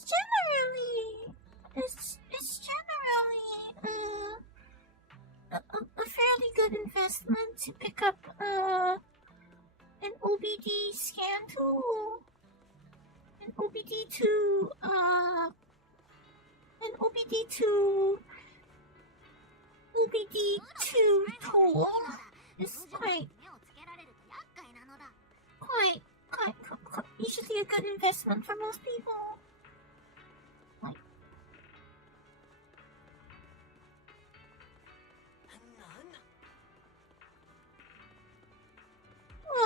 generally a fairly good investment to pick up an OBD scan tool, an OBD2 tool is quite usually a good investment for most people.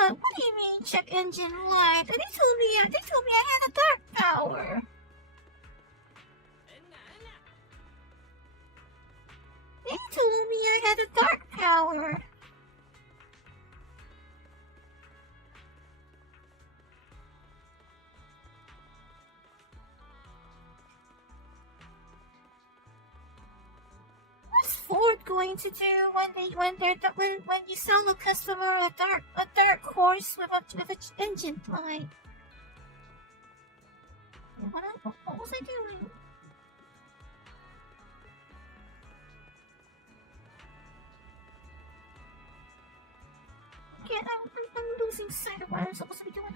What do you mean check engine light? They told me I had a dark power. They told me I had a dark power. What's Ford going to do when you sell a customer a dark horse with an engine light? What was I doing? I'm losing sight of what I'm supposed to be doing.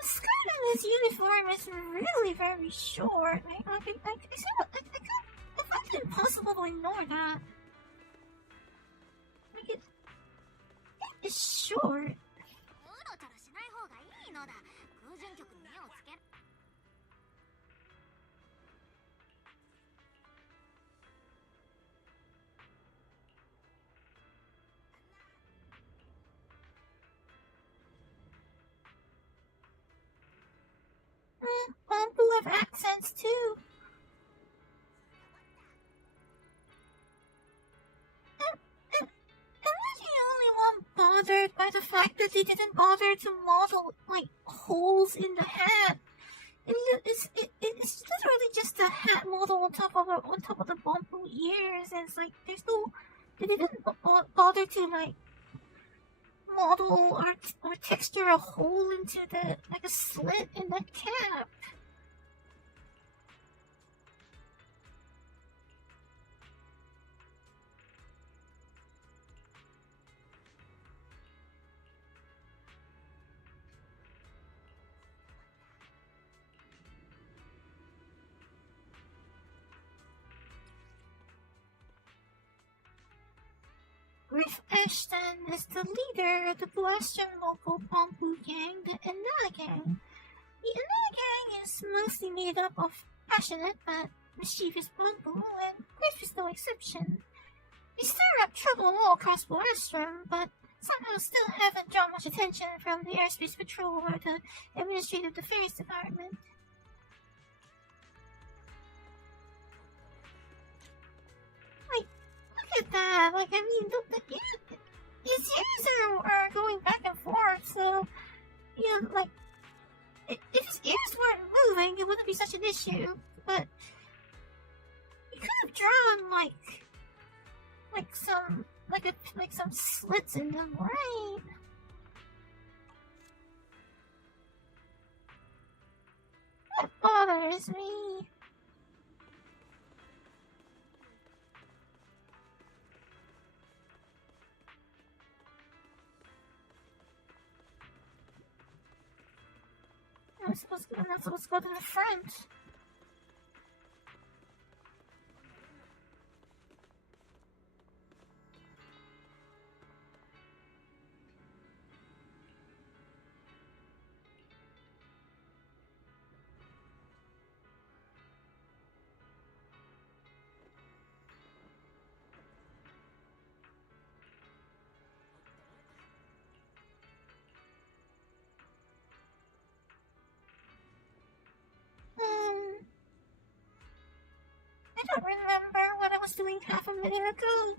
The skirt on his uniform is really very short. I find it impossible to ignore that. Like it's short. Bamboo have accents too. Am I the only one bothered by the fact that they didn't bother to model like holes in the hat? It's literally just a hat model on top of the bamboo ears, and it's like they didn't bother to like model or texture a hole into a slit in the cap. Griff Ashton is the leader of the Blushing local bamboo gang, the Ina Gang. The Ina Gang is mostly made up of passionate but mischievous bamboo, and Griff is no exception. They stir up trouble all across Blastrum, but somehow still haven't drawn much attention from the Airspace Patrol or the Administrative Affairs Department. Look at that! Like, I mean, his ears are going back and forth, so, you know, like, if his ears weren't moving, it wouldn't be such an issue, but he could have drawn, some slits in them, right? That bothers me. I'm not supposed to go to the front. I don't remember what I was doing half a minute ago.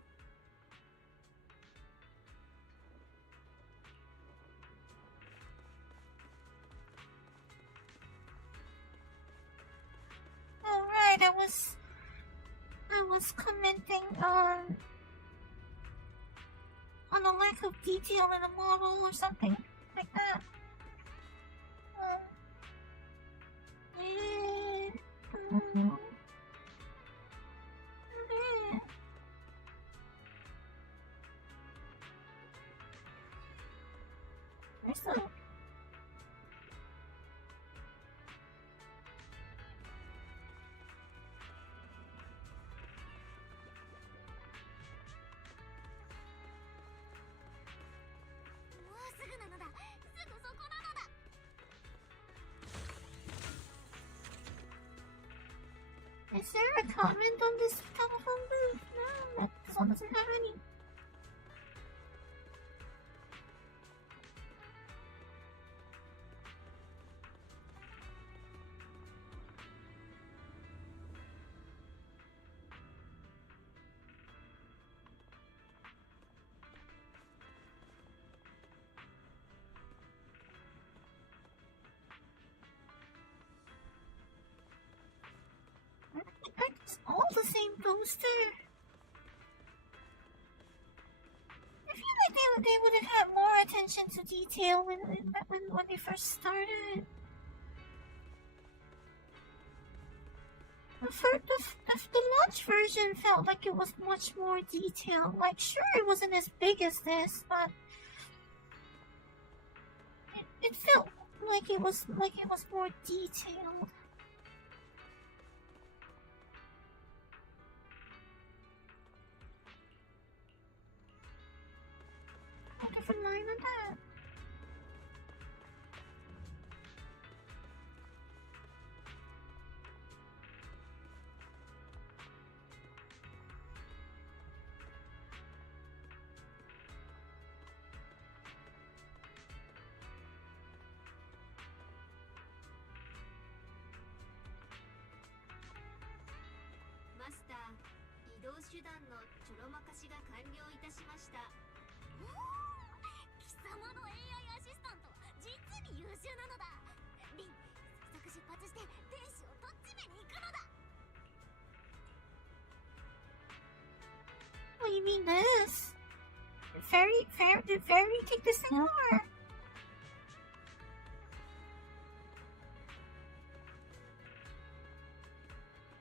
Alright, I was commenting on the lack of detail in the model or something like that. Is there a comment on this telephone booth? No, this one doesn't have any. It's all the same poster. they would have had more attention to detail when they first started. The launch version felt like it was much more detailed. Like, sure, it wasn't as big as this, but it felt like it was more detailed. A different line on that.マスター、移動手段のちょろまかしが完了いたしました。貴様の AI アシスタント実に優秀なのだ。リン、早速出発して天使をとっちめに行くのだ。 What do you mean this? Did Fairy take this thing over?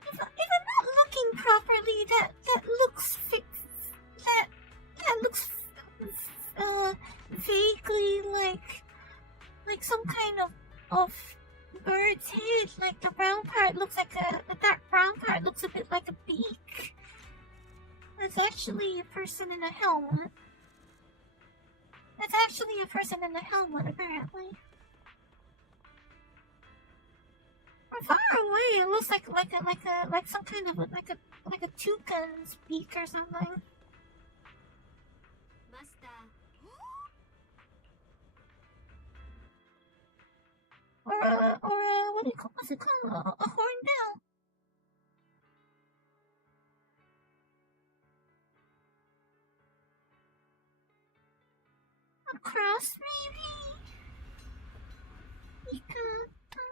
If I'm not looking properly, that looks vaguely like some kind of bird's head. Like the brown part looks like the dark brown part looks a bit like a beak. That's actually a person in a helmet. That's actually a person in a helmet, apparently. From far away, it looks like some kind of like a toucan's beak or something. マスター、 Or what do you call what's it called? A hornbill. A cross, maybe? Ikata.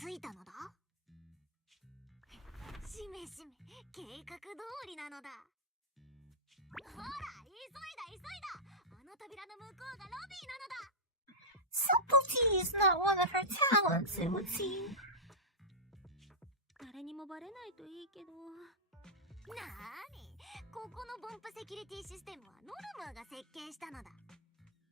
着いたのだ。しめしめ、計画通りなのだ。ほら、急いだ。あの扉の向こうがロビーなのだ。 Subtlety is not one of her talents, it would seem. 誰にもバレないといいけど。なーに、ここのボンプセキュリティシステムはノルムーが設計したのだ。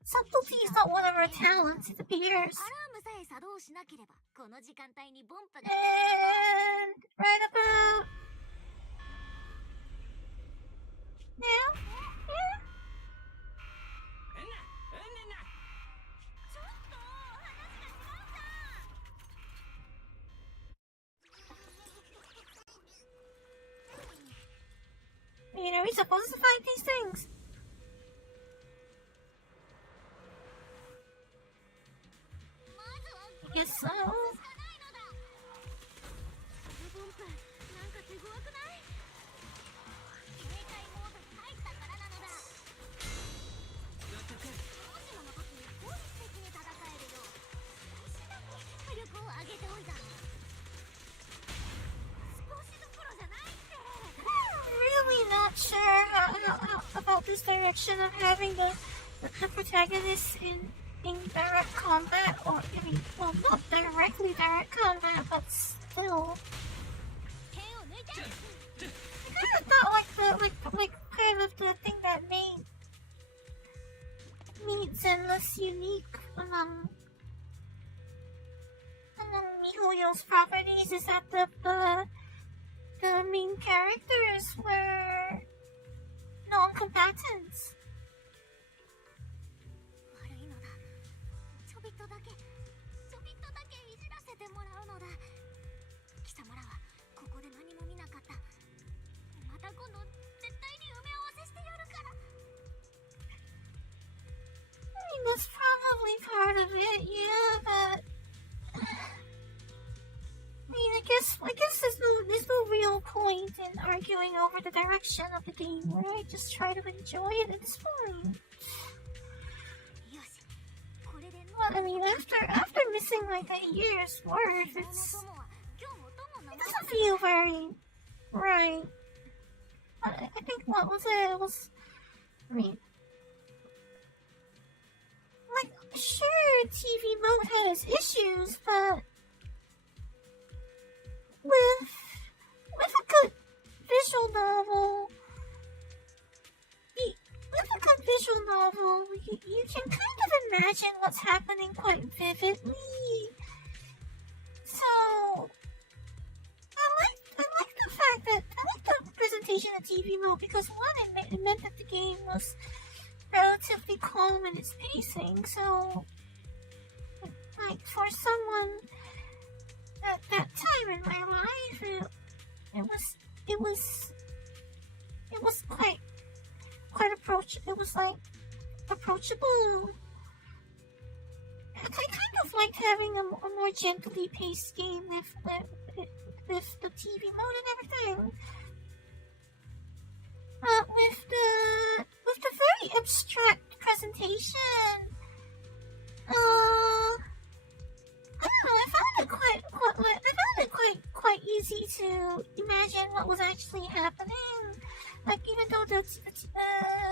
Subtlety is not one of her talents, it appears. アラームさえ作動しなければ、この時間帯にボンプが。 And right about now? Yeah? ちょっと、話が違うじゃん。 You know, we're supposed to find these things. I guess so. このボンプ、なんか手強くない？警戒モードに入ったからなのだ。もしもの時に効率的に戦えるよう、少しだけ火力を上げておいた。少しどころじゃないって。 Really not sure about this direction of having the protagonist in direct combat, or I mean, well, not directly direct combat, but still. 手を抜いて。 I kind of thought like kind of the thing that made Zenless unique among MiHoYo's properties is that the main characters were non-combatants. 悪いのだ。ちょびっとだけいじらせてもらうのだ。貴様らはここで何も見なかった。また今度絶対に埋め合わせしてやるから。 I mean, that's probably part of it, yeah, but I mean, I guess there's no real point in arguing over the direction of the game, right? Just try to enjoy it at this point. よし、これで Well, I mean, after missing like a year's worth, 昨日の友は今日も友の it doesn't feel very right. I think what was it? It was, I mean, like, sure, TV mode has issues, but with a good visual novel, you can kind of imagine what's happening quite vividly. So I like the fact that I like the presentation of TV mode because one, it meant that the game was relatively calm in its pacing. So, like, for someone at that time in my life, it was quite approachable. I kind of liked having a more gently paced game with the TV mode and everything. With the very abstract presentation, I don't know. I found it quite easy to imagine what was actually happening. Like, even though the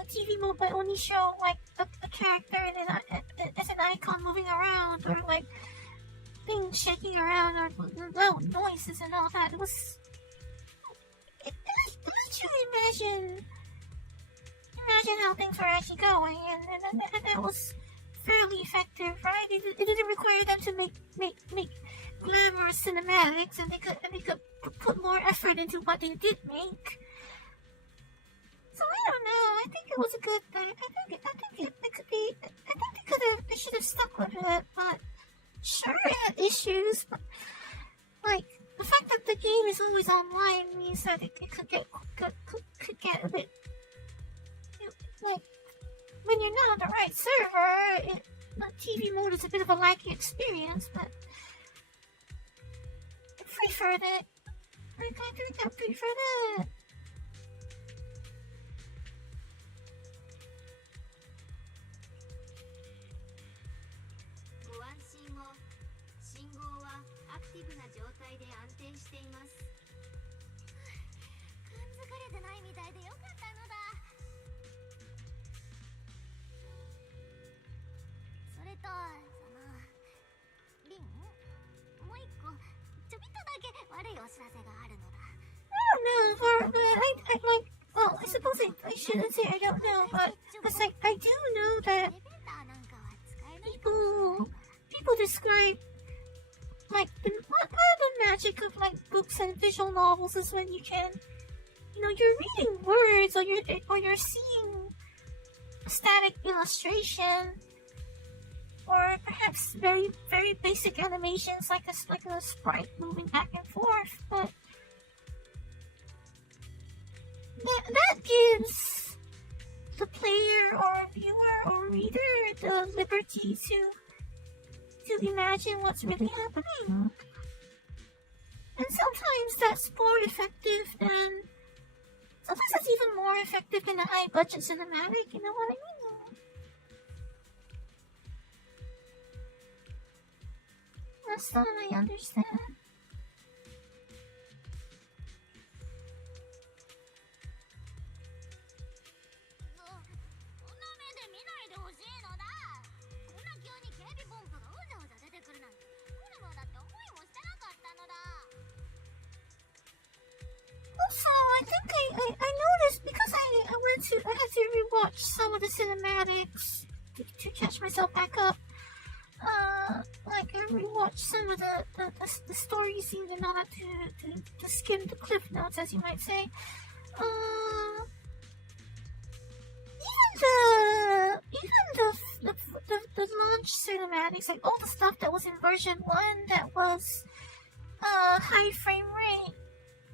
TV mode might only show like a character and as an icon moving around, or like things shaking around, or loud noises and all that, it lets you imagine how things were actually going, and that was fairly effective, right? It didn't require them to make glamorous cinematics, and they could put more effort into what they did make. So I don't know. I think it was a good thing. I think they should have stuck with it, but sure, it had issues. But like the fact that the game is always online means that it could get a bit like when you're not on the right server. The TV mode is a bit of a laggy experience, but I preferred it. I think I preferred it. ご安心を。信号はアクティブな状態で安定しています。感づかれてないみたいでよかったのだ。それとリン、もう一個ちょびっとだけ悪いお知らせがあるのだ。I don't know, well, I suppose I shouldn't say I don't know, but it's like, I do know that people describe, like, part of the magic of, like, books and visual novels is when you can, you're reading words, or you're seeing static illustration, or perhaps very, very basic animations, like a sprite moving back and forth, but that gives the player or viewer or reader the liberty to imagine what's really happening. And sometimes that's more effective than... Sometimes that's even more effective than a high-budget cinematic, you know what I mean? That's not I understand. そ I think I noticed because I had to rewatch some of the cinematics to catch myself back up. Like I rewatched some of the story scenes and all that to skim the cliff notes, as you might say. Even the launch cinematics, like all the stuff that was in version 1 that was high frame rate,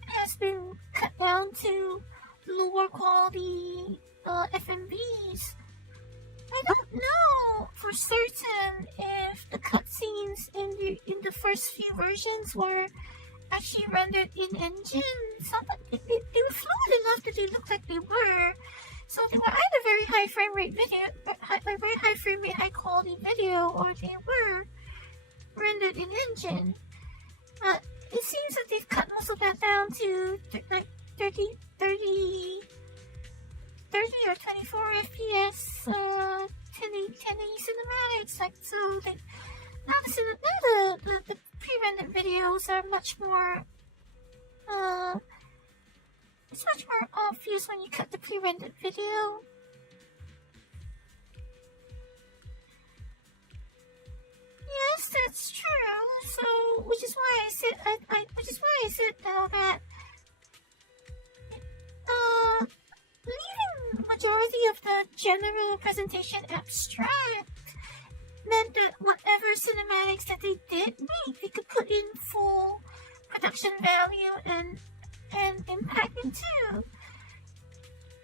has been cut down to lower quality FMVs. I don't know for certain if the cutscenes in the first few versions were actually rendered in engine. They were fluid enough that they looked like they were. So they were either very high frame rate high quality video, or they were rendered in engine. It seems that they've cut most of that down to like 30 30 or 24 FPS 1080 cinematics. Like, so they, now the pre-rendered videos are much more it's much more obvious when you cut the pre-rendered video. Yes, that's true. So, which is why I said though that leaving majority of the general presentation abstract meant that whatever cinematics that they did make, they could put in full production value and impact it too.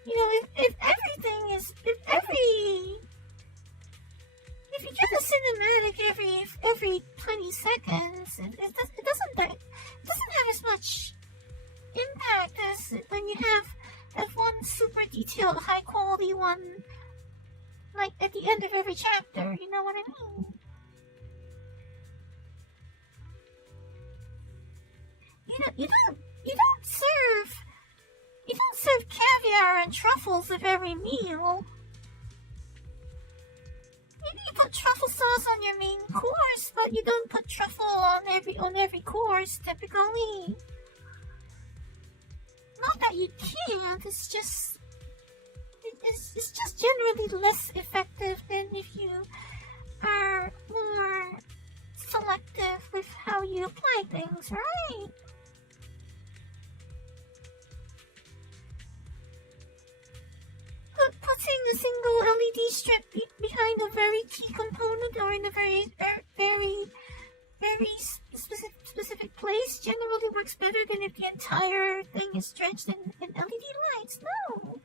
You know, if you get a cinematic every 20 seconds, it doesn't have as much impact as when you have one super detailed, high quality one, like at the end of every chapter. You know what I mean? You don't serve caviar and truffles with every meal. Maybe you put truffle sauce on your main course, but you don't put truffle on every course typically. Not that you can't, it's just generally less effective than if you are more selective with how you apply things, right? Putting a single LED strip behind a very key component or in a very specific place generally works better than if the entire thing is drenched in LED lights. No.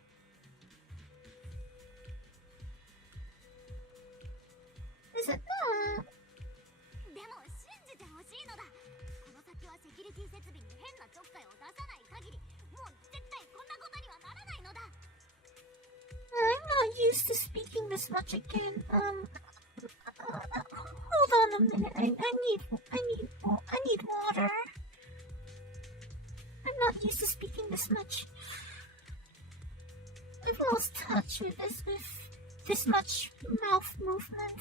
Is it not? でも信じてほしいのだ。この先はセキュリティ設備に変なちょっかいを出さない限り、もう絶対こんなことにはならないのだ。I'm not used to speaking this much again. Hold on a minute. I need water. I'm not used to speaking this much. I've lost touch with this much mouth movement.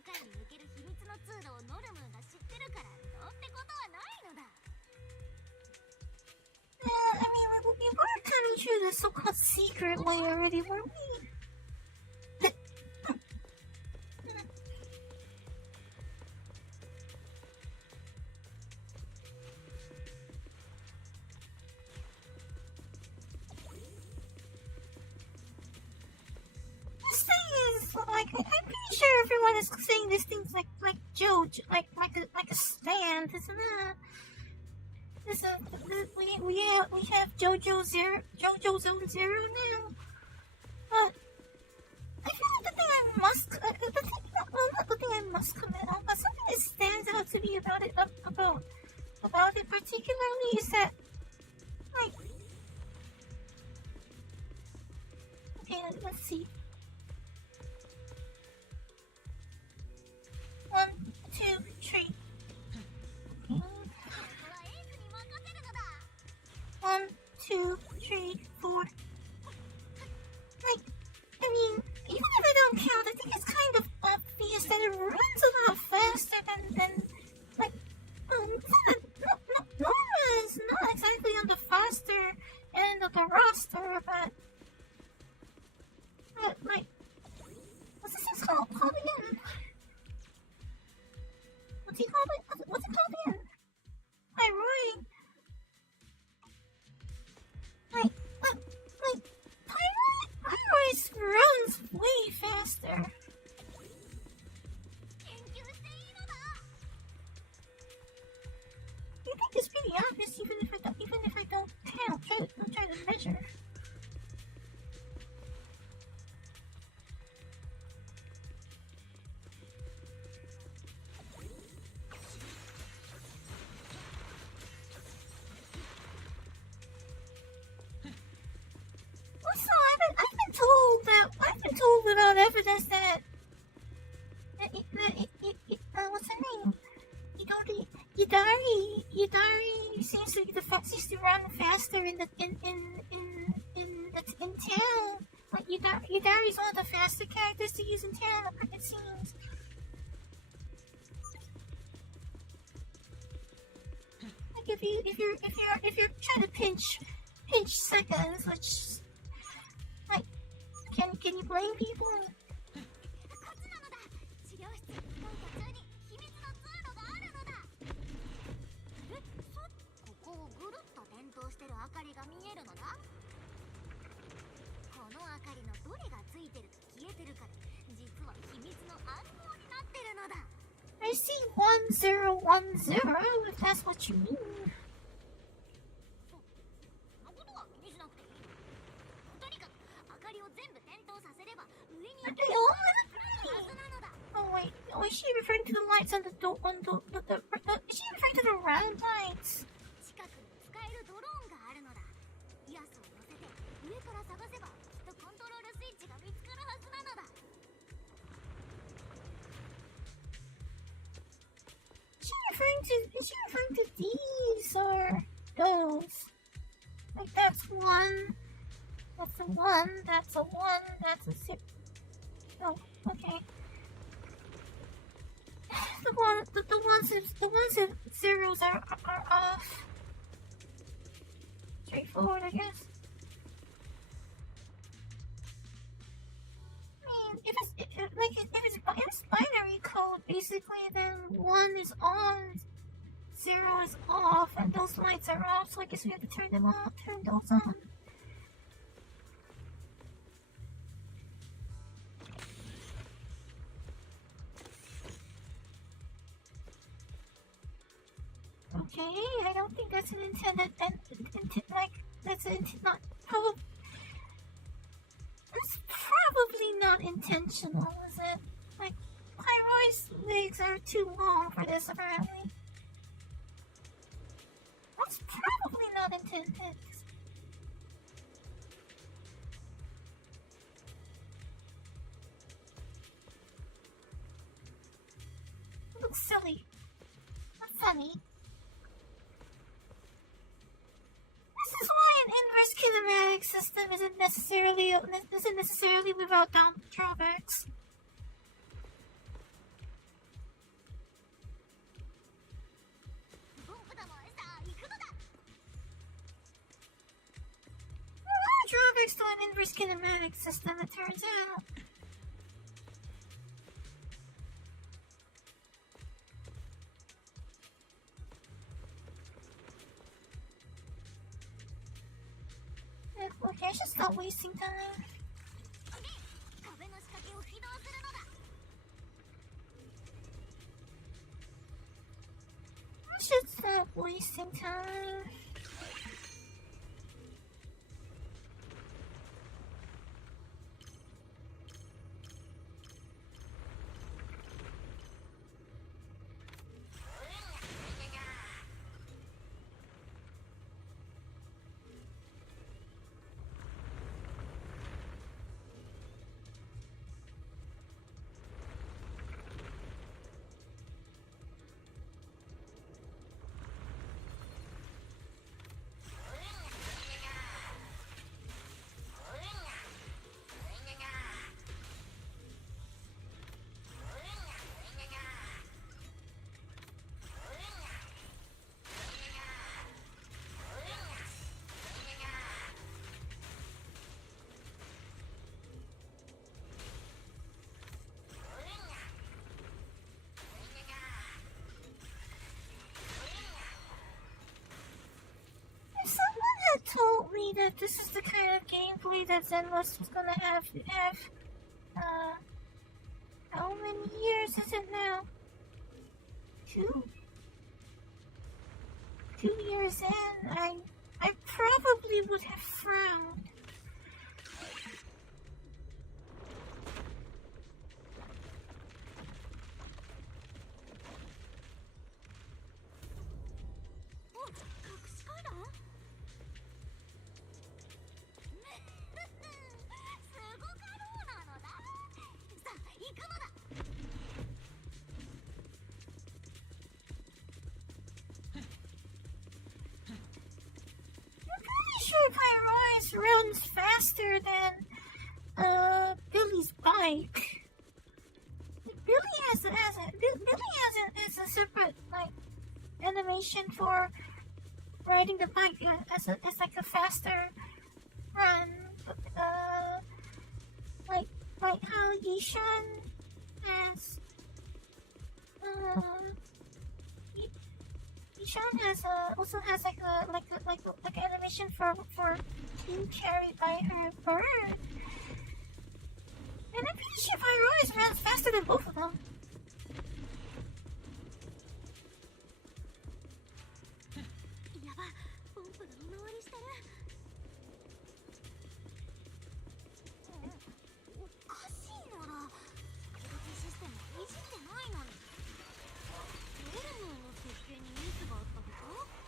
の階に抜ける秘密の通路をノルムーが知ってるからどうってことはないのだ。 I mean, we were kind of through the so-called secret way already, weren't we? This thing is like, I'm pretty sure everyone is saying this thing's like Jojo, like a stand, isn't it? We have JoJo Zone Zero now. But I feel like the thing I must comment on, but something that stands out to me about it particularly is that, like, okay, let's see. 1, 2, 3. 1, 2, 3, 4. Like, I mean, even if I don't count, I think it's kind of obvious that it runs a lot faster than like, Norma is not exactly on the faster end of the roster, but like, what's this thing called again? What's it called again? Pyroid. Like, Pyroid runs way faster. You think it's pretty obvious even if I don't count, try to measure. Also, I've been told without evidence that what's her name? Yidari seems to run faster in town. Like Yidari's one of the faster characters to use in town, it seems. Like if you're trying to pinch seconds, which, like, can you blame people? I see 1010, if that's what you mean. Oh wait, is she referring to the lights on the door? Is she referring to the round lights? Is she referring to these or those? Like that's one. That's a 1. That's a 1. That's a 0. Oh, okay. The ones that zeros are off. Straightforward, I guess. I mean, if it's binary code, basically, then 1 is on, 0 is off, and those lights are off. So I guess we have to turn them off, turn those on. Okay, I don't think that's an intended, that's probably not intentional, is it? Like, Pyroid's legs are too long for this, apparently. That's probably not intended. It looks silly. Not funny. This is why an inverse kinematic system isn't necessarily without drawbacks. an inverse kinematic system, it turns out. Okay, I should stop wasting time. 壁の仕掛けを起動するのだ。 I should stop wasting time. Someone had told me that this is the kind of gameplay that Zenless was gonna have, how many years is it now? 2 years in, I probably would have frowned. Sure, Pyroise runs faster than Billy's bike. Billy has a separate like animation for riding the bike as like a faster run. Like how Yishan has Yishan has also has like animation for being carried by her bird. And I'm pretty sure Pyroise runs faster than both of them. やば、ポンプが見回りしてる。おかしいのだ。セキュリティシステムいじってないのに。エルムーの設計にミスがあったこと？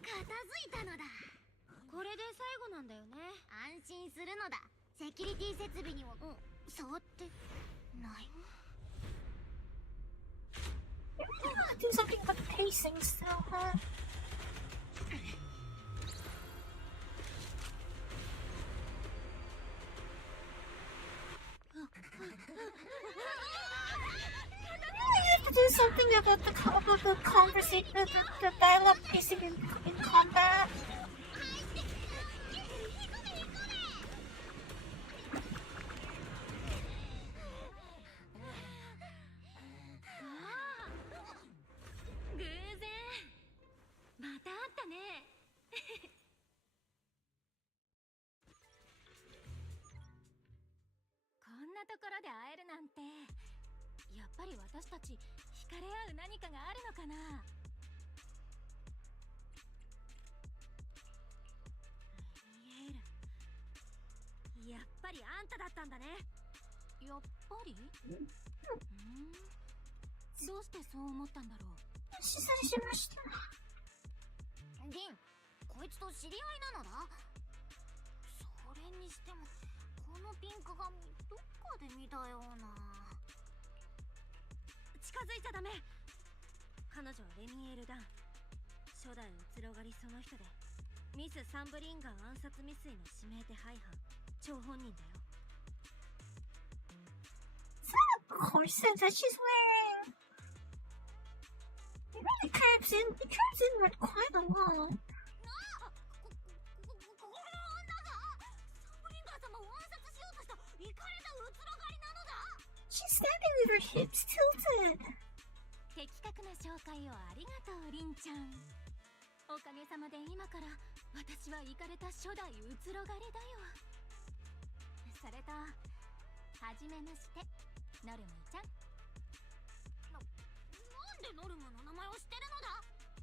片付いたのだ。これで最後なんだよね。安心するのだ。セキュリティ設備にも触ってない。 Do something about the pacing still, huh? You have to do something about the conversation, the dialogue pacing in combat. Gin, こいつと知り合いなのだ。それにしてもこのピンク髪どっかで見たような。近づいちゃダメ。彼女はレミエール・ダン、初代うつろがりその人でミス・サンブリンガー暗殺未遂の指名手配犯、張本人だよ。 Of course, that she's wearing. It really curves in. It curves inward quite a lot. イカれたうつろ狩りなのだ。 She's standing with her hips tilted. 的確な紹介をありがとう、リンちゃん。おかげさまで今から私はイカれた初代うつろ狩りだよ。それとはじめまして、ノルムーちゃん。なんでノルムの名前を知ってるのだ。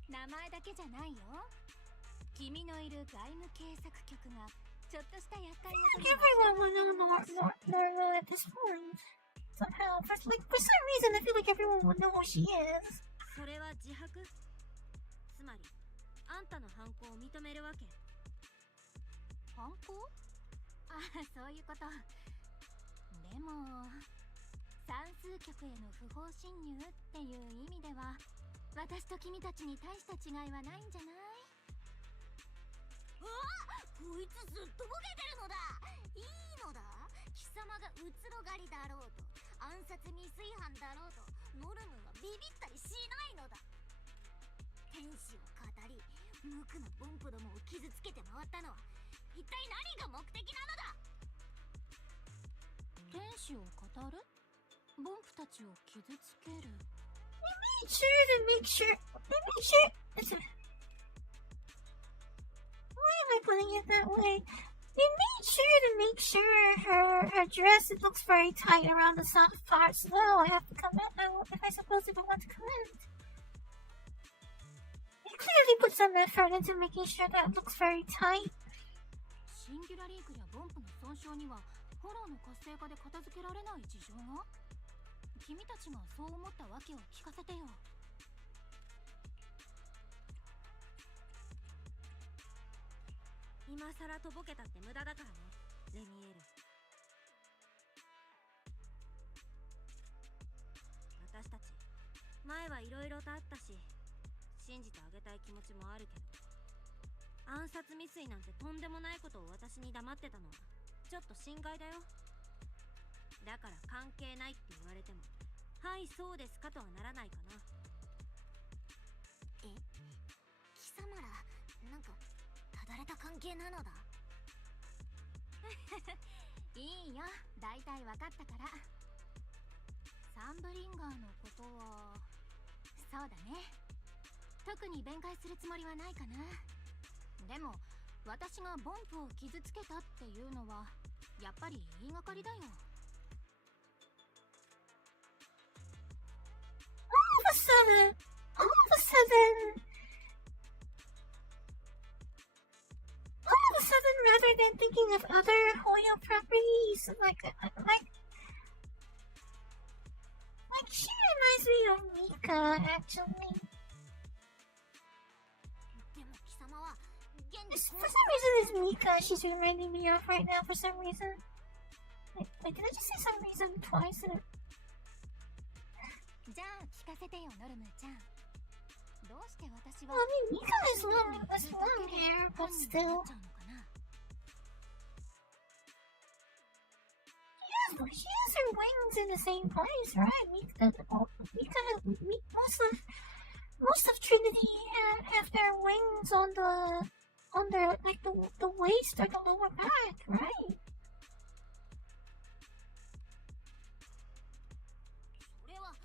名前だけじゃないよ。君のいる外務警察局がちょっとした厄介事に。 Everyone will know Noru at this point. Somehow, for some reason, I feel like everyone will know who she is. それは自白。つまりあんたの犯行を認めるわけ。犯行？ああ、そういうこと。でも算数局への不法侵入っていう意味では私と君たちに大した違いはないんじゃない？うわっ、こいつずっとボケてるのだ。いいのだ。貴様がうつろ狩りだろうと暗殺未遂犯だろうとノルムはビビったりしないのだ。天使を語り無垢なボンプどもを傷つけて回ったのは一体何が目的なのだ。天使を語る？ボンプたちを傷つける。Make sure. Why am I putting it that way? They made sure to make sure her dress looks very tight around the soft parts. Well, I have to comment if I suppose if I want to comment. They clearly put some effort into making sure that it looks very tight. シンギュラリークやボンプの損傷にはホローの活性化で片付けられない事情が？君たちがそう思ったわけを聞かせてよ。今さらとぼけたって無駄だからね、レミエール。私たち前はいろいろとあったし信じてあげたい気持ちもあるけど、暗殺未遂なんてとんでもないことを私に黙ってたのはちょっと心外だよ。だから関係ないって言われてもはいそうですかとはならないかな。え、貴様らなんかただれた関係なのだ。いいよ、大体わかったから。サンブリンガーのことはそうだね、特に弁解するつもりはないかな。でも私がボンプを傷つけたっていうのはやっぱり言いがかりだよ。All of a sudden, rather than thinking of other Hoyo properties, like she reminds me of Mika, actually. でも貴様は現に For some reason, it's Mika she's reminding me of right now. For some reason, wait, did I just say some reason twice? じゃあ聞かせてよ、ノルムーちゃん。どうして私は Well, I mean, Mika has long hair, but still. She has her wings in the same place, right? Most of Trinity have their wings on their like the waist or the lower back, right? それは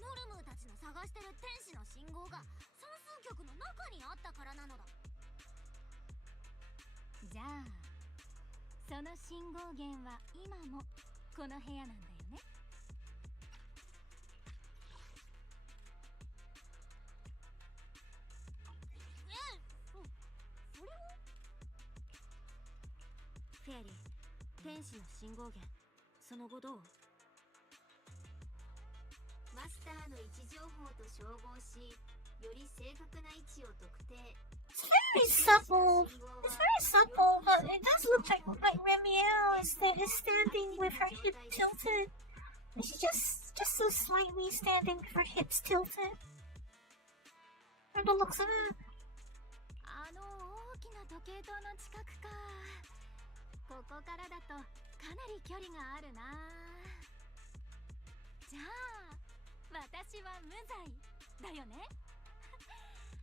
ノルムーたちの探してる天使の信号が算数局の中にあったからなのだ。じゃあその信号源は今もこの部屋なんだよね。それをフェアリー、天使の信号源、その後どう？マスターの位置情報と照合し、より正確な位置を特定。 It's very supple. It's very supple, but it does look like Remiel is standing with her hip tilted. She's just so slightly standing with her hips tilted. From the looks of it. あの大きな時計塔の近くか。ここからだとかなり距離があるな。じゃあ私は無罪だよね。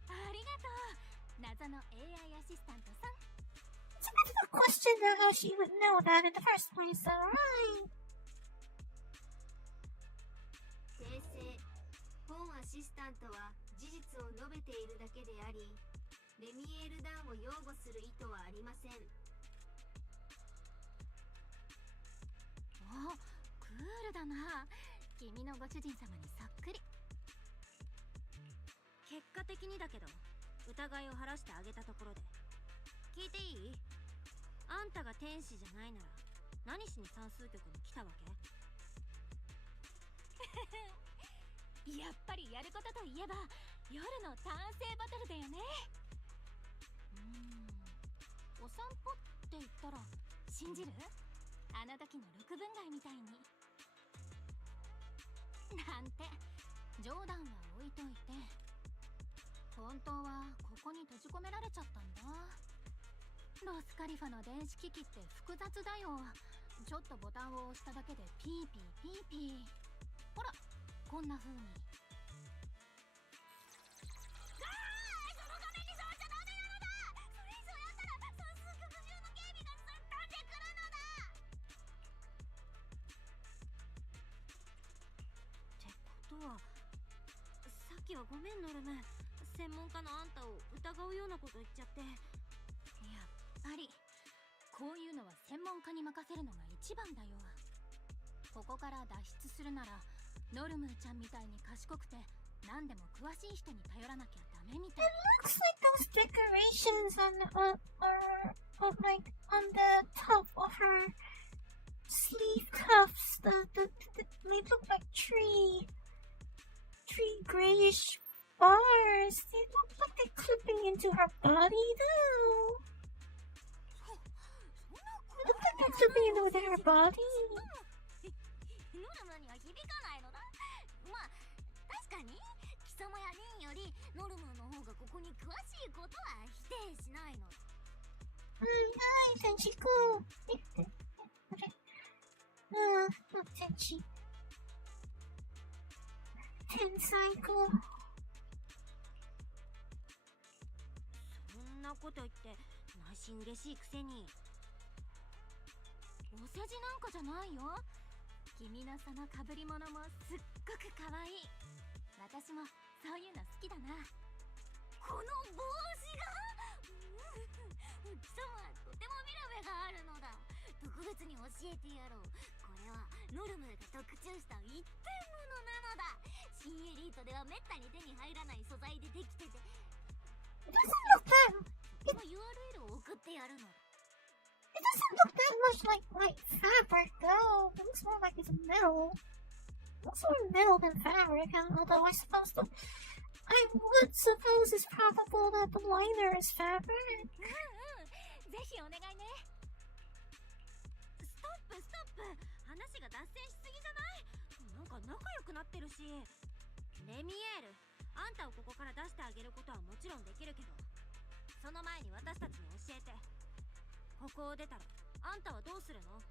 ありがとう、謎の AI アシスタントさん。It's a bit of a question of how she would know that in the first place, alright? 訂正。本アシスタントは事実を述べているだけであり、レミエール・ダンを擁護する意図はありません。お、クールだな。君のご主人様にそっくり。結果的にだけど疑いを晴らしてあげたところで聞いていい？あんたが天使じゃないなら何しに算数局に来たわけ？やっぱりやることといえば夜の単性バトルだよね。お散歩って言ったら信じる？あの時の6分街みたいに。なんて冗談は置いといて、本当はここに閉じ込められちゃったんだ。ロスカリファの電子機器って複雑だよ。ちょっとボタンを押しただけでピーピーピーピー。ほらこんな風に。その画面に触っちゃダメなのだ。それ以上やったら算数局中の警備がすっ飛んでくるのだ。ってことはさっきはごめんノルム、専門家のあんたを疑うようなこと言っちゃって。やっぱりこういうのは専門家に任せるのが一番だよ。ここから脱出するならノルムーちゃんみたいに賢くて何でも詳しい人に頼らなきゃダメみたい。 It looks like those decorations on like on the top of her sleeve cuffs. They look like tree grayish bars. They look like they're clipping into her body though. They look like they're clipping into her body. ノルムには響かないのだ。まあ確かに貴様やリンよりノルムの方がここに詳しいことは否定しないの。Hi, Tenchi cool. Okay. Not Tenchi. Tensai cool. そんなこと言って内心嬉しいくせに。お世辞なんかじゃないよ。君のその被り物もすっごく可愛い。私もそういうの好きだな。この帽子が貴様はとても見る目があるのだ。特別に教えてやろう。これはノルムが特注した一点物なのだ。新エリートではめったに手に入らない素材でできてて、 It doesn't look that. その URL を送ってやるの。 It doesn't look that much like fabric though. It looks more like it's metal. It looks more metal than fabric. Although I would suppose it's probable that the liner is fabric. ぜひお願いね。ストップストップ、話が脱線しすぎじゃない？なんか仲良くなってるし。レミエール、あんたをここから出してあげることはもちろんできるけど、その前に私たちに教えて。ここを出たらあんたはどうするの？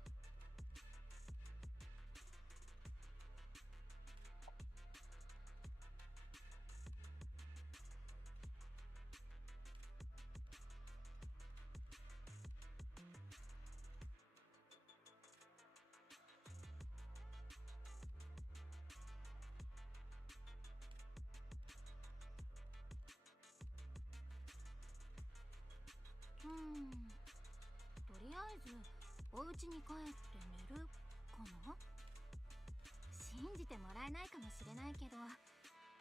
とりあえずお家に帰って寝るかな。信じてもらえないかもしれないけど、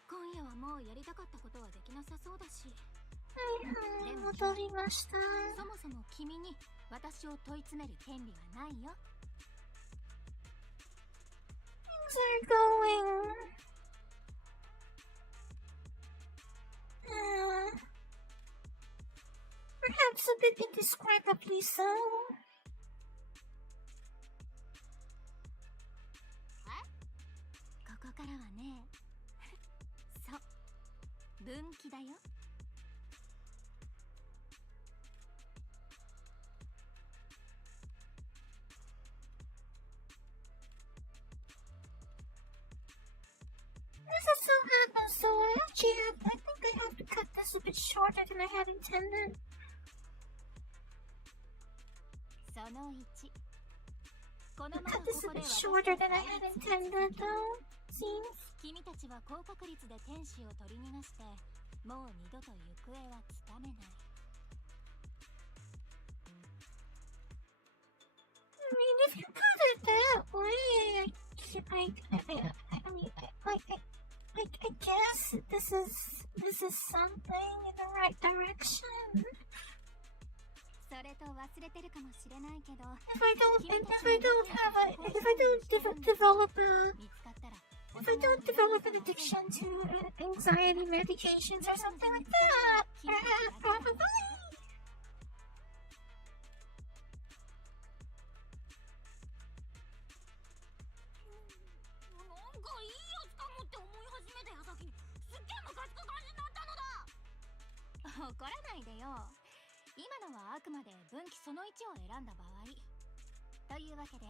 今夜はもうやりたかったことはできなさそうだし。はいはい、戻りました。そもそも君に私を問い詰める権利はないよ。 Things are going. Perhaps a bit indescribably so. ここからはね、そう、分岐だよ。This is so happens, so I think I have to cut this a bit shorter than I had intended. の1、このまま Cut こ this こ a で bit 私 shorter と than I 対 had 立する intended, though. Seems. 君たちは高確率で天使を取り逃がしてもう二度と行方はつかめない。 I mean, if you put it that way, I mean, I guess this is something in the right direction. それと忘れてるかもしれないけど、 If I don't have a, if I don't develop a, 見つかったら if I don't develop an addiction to anxiety medications or something like that, probably. なんかいいやつかもって思い始めた矢先にすっげえムカつく感じになったのだ。怒らないでよ。今のはあくまで分岐その1を選んだ場合というわけで、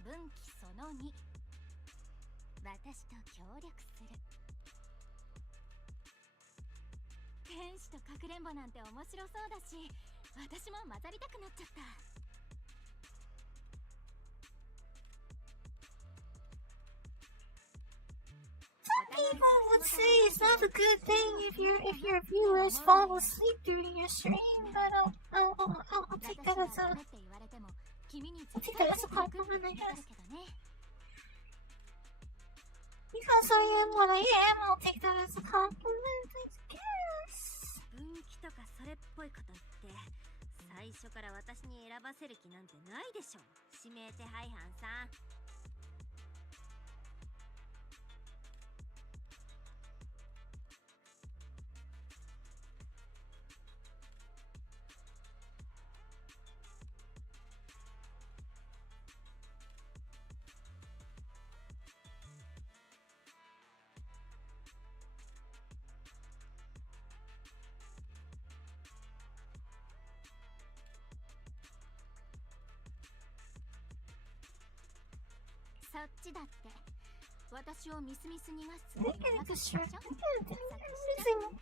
分岐その2、私と協力する。天使とかくれんぼなんて面白そうだし、私も混ざりたくなっちゃった。 People would say it's not a good thing if your viewers fall asleep during your stream, but I'll take that as a compliment, I guess. Because I am what I am, I'll take that as a compliment, I guess. 分岐とかそれっぽいこと言って最初から私に選ばせる気なんてないでしょ、指名手配犯さん。 そっちだって私をみすみす逃がすつ I'm もりはなかったでしょ。 losing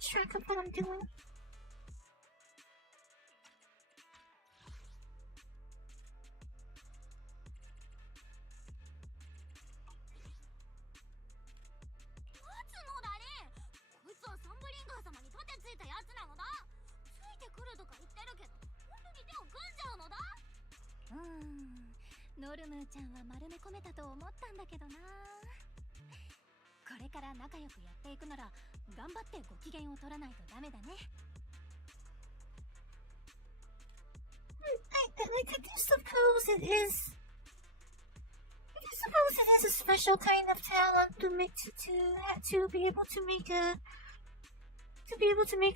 track of what I'm doing. つのだね。こいつはサンブリンガー様に盾ついたやつなのだ。ついてくるとか言ってるけど本当に手を組んじゃうのだ。ノルムーちゃんは丸め込めたと思ったんだけどな。これから仲良くやっていくなら頑張ってご機嫌を取らないとダメだね。 I do suppose it is. I do suppose it is a special kind of talent to make to be able to make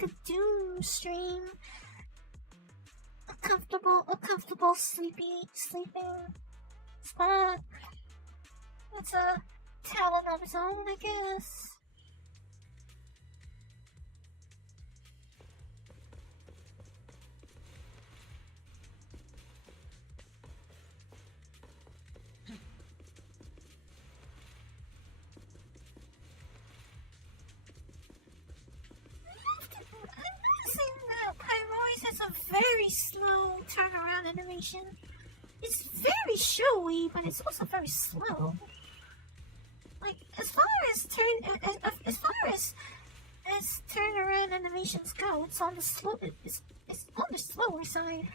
a Doom stream a comfortable sleeping spot. It's a talent of its own, I guess. Has a very slow turnaround animation. It's very showy, but it's also very slow. Like as far as turnaround animations go, it's on the slower side.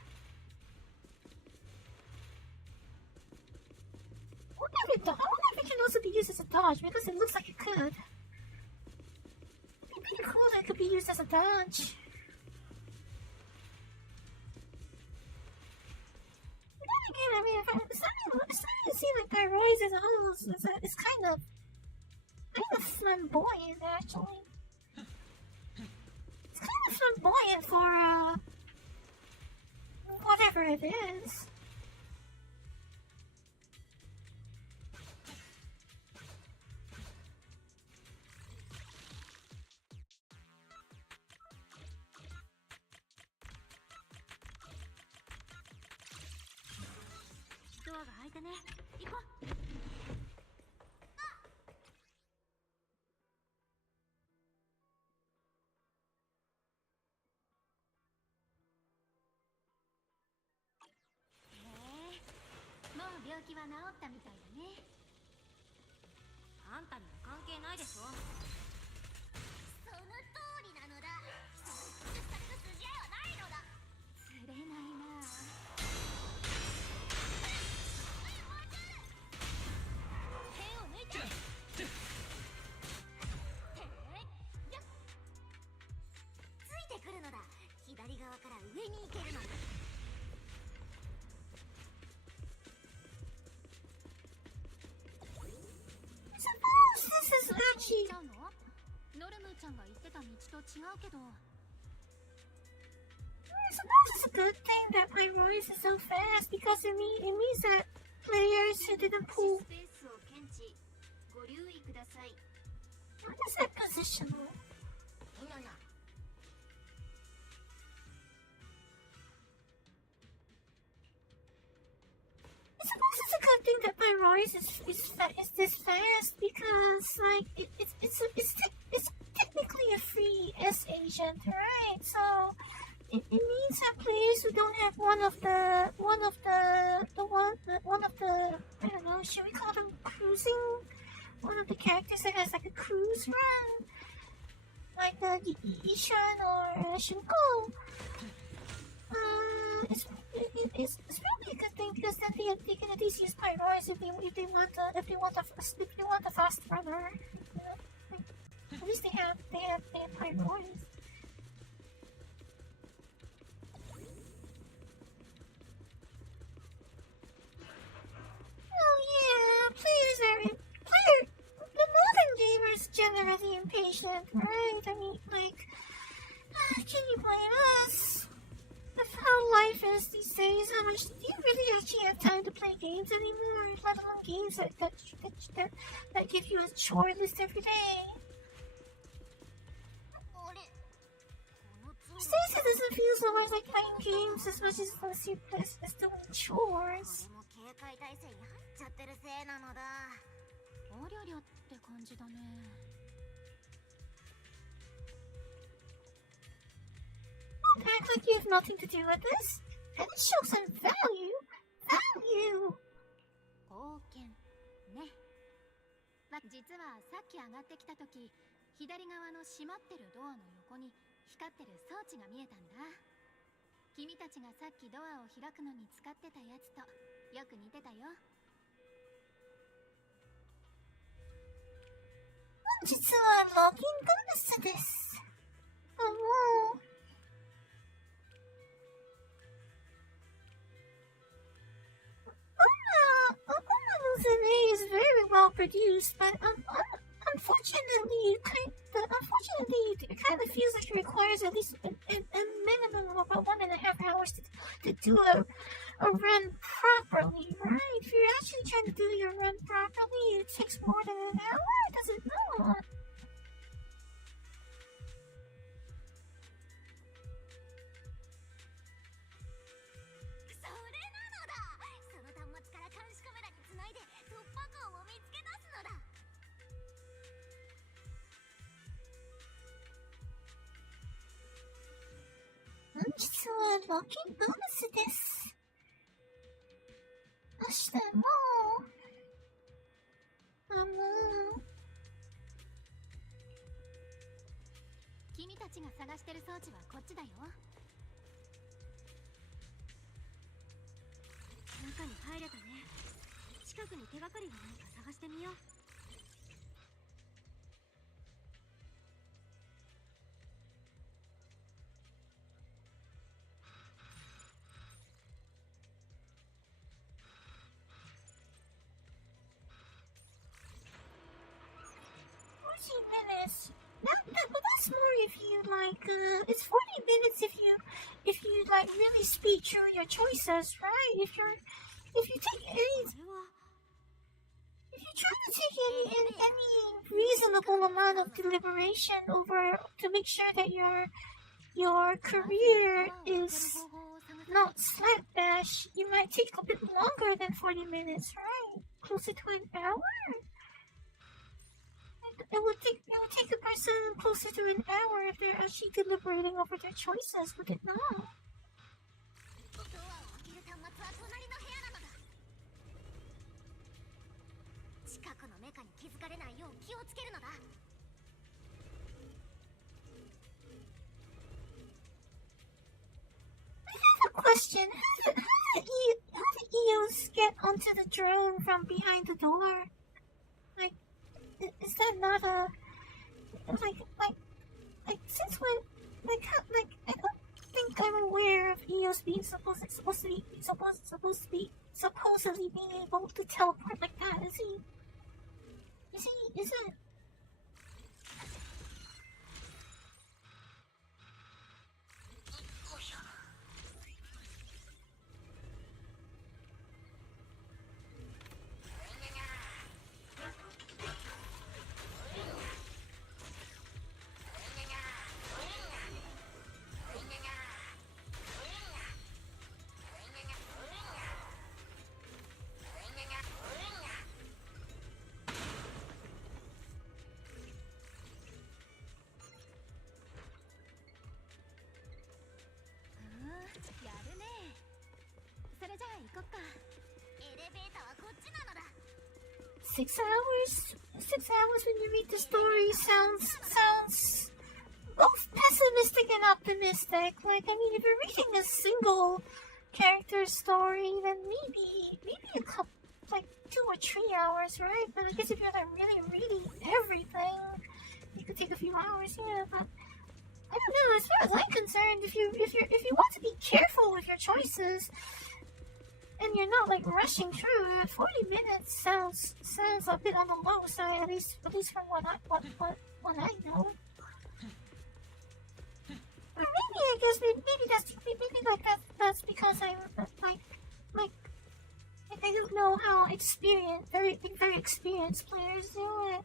I wonder if it can also be used as a dodge because it looks like it could. It'd be pretty cool that it could be used as a dodge. Again, I mean, it's starting to seem like their rise as a whole is kind of flamboyant, actually. It's kind of flamboyant for whatever it is. 病気は治ったみたいだね。あんたには関係ないでしょ。その通りなのだ。人が復活される筋合いはないのだ。釣れないなぁ。手を抜いて。ついてくるのだ。左側から上に行けるのだ。This is actually ちゃうの？ノルムーちゃんが言ってた道と違うけど。I suppose it's a good thing that Pyrois is so fast because it means that players who didn't ス pull. ペースを検知。ご留意ください。 What is that positional? I suppose it's a good thing that Pyrois is this fast because like it's technically a free S agent, right? So it means that players who don't have one of the I don't know, should we call them cruising? One of the characters that has like a cruise run, like Ishan or Shunko. It's probably a good thing because then they can at least use Pyrois if they want a fast runner. You know? Like, at least they have Pyrois. Oh yeah, the modern gamers generally impatient, right? I mean, like, can you blame us? Of how life is these days, how much do you really actually have time to play games anymore? Let alone games that give you a chore list every day. These days it doesn't feel so much like playing games as much as doing chores. これも警戒態勢に入っちゃってるせいなのだ。おりゃりゃって感じだね。Act like you have nothing to do with this. And show some value. Value. 貢献ね。実はさっき上がってきた時、左側の閉まってるドアの横に光ってる装置が見えたんだ。君たちがさっきドアを開くのに使ってたやつとよく似てたよ。実はロギングミスです。もう。Is very well produced, but unfortunately, it kind of feels like it requires at least a minimum of about 1.5 hours to do a run properly, right? If you're actually trying to do your run properly, it takes more than an hour, does it not? 実はロキンボーナスです。明日も君たちが探してる装置はこっちだよ。中に入れたね。近くに手がかりがないか探してみよう。minutes. But that's more if you like. It's 40 minutes if you like really speed through your choices, right? If you try to take any reasonable amount of deliberation over to make sure that your career is not slapdash, you might take a bit longer than 40 minutes, right? Closer to an hour. It would take a person closer to an hour if they're actually deliberating over their choices, would it not? 近くのメカに気づかれないよう気をつけるのだ。Question: how did Eos get onto the drone from behind the door? Like, is that not a like since when I don't think I'm aware of Eos being supposedly being able to teleport like that. Is it? Six hours when you read the story sounds both pessimistic and optimistic. Like, I mean, if you're reading a single character story, then maybe a couple, like 2 or 3 hours, right? But I guess if you're like really reading everything, it could take a few hours, yeah. But I don't know. As far as I'm concerned, if you want to be careful with your choices, and you're not like rushing through, 40 minutes sounds a bit on the low side, at least from what I know. Or maybe I guess maybe that's because I I don't know how very experienced players do it.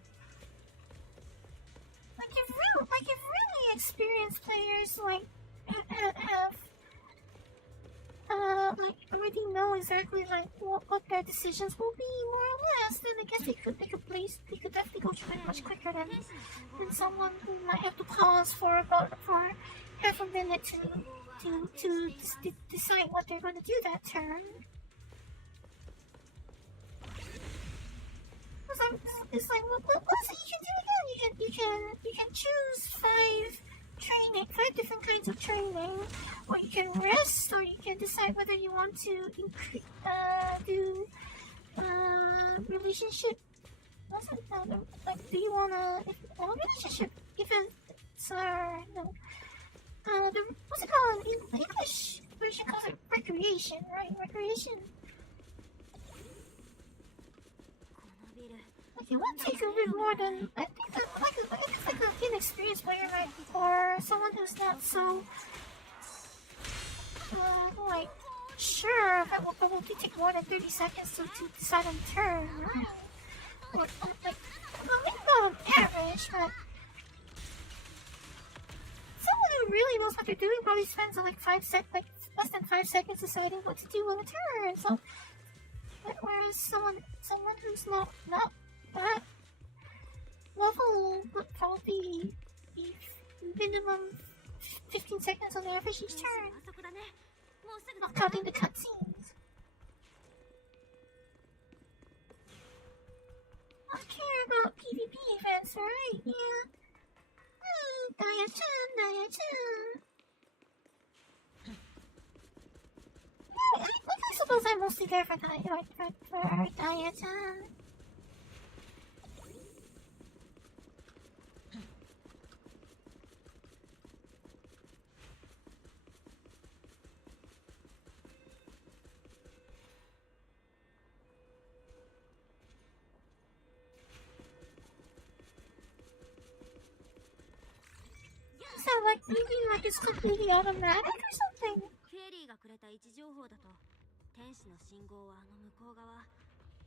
If really experienced players have already know exactly what their decisions will be, more or less, then I guess they could definitely go through it much quicker than someone who might have to pause for half a minute to decide what they're going to do that turn. It's like what else you can do again? You can choose 5 different kinds of training, or you can rest, or you can decide whether you want to do relationship. Like, do you want a relationship events or no? What's it called in English? Version calls it recreation, right? Recreation. Like, it won't take a bit more than I think like an inexperienced player, right, or someone who's not so like sure that will probably take more than 30 seconds to decide on turn, right? Like, maybe not on average, but someone who really knows what they're doing probably spends like less than 5 seconds deciding what to do on a turn. So, whereas someone who's not that level would probably be minimum 15 seconds on average each turn, not counting the cutscenes. I care about PvP events, right? Yeah. Daya-chan. I suppose I'm mostly there for Daya-chan. Sound like maybe like it's completely automatic or something. フェリーがくれた位置情報だと、天使の信号は向こう側、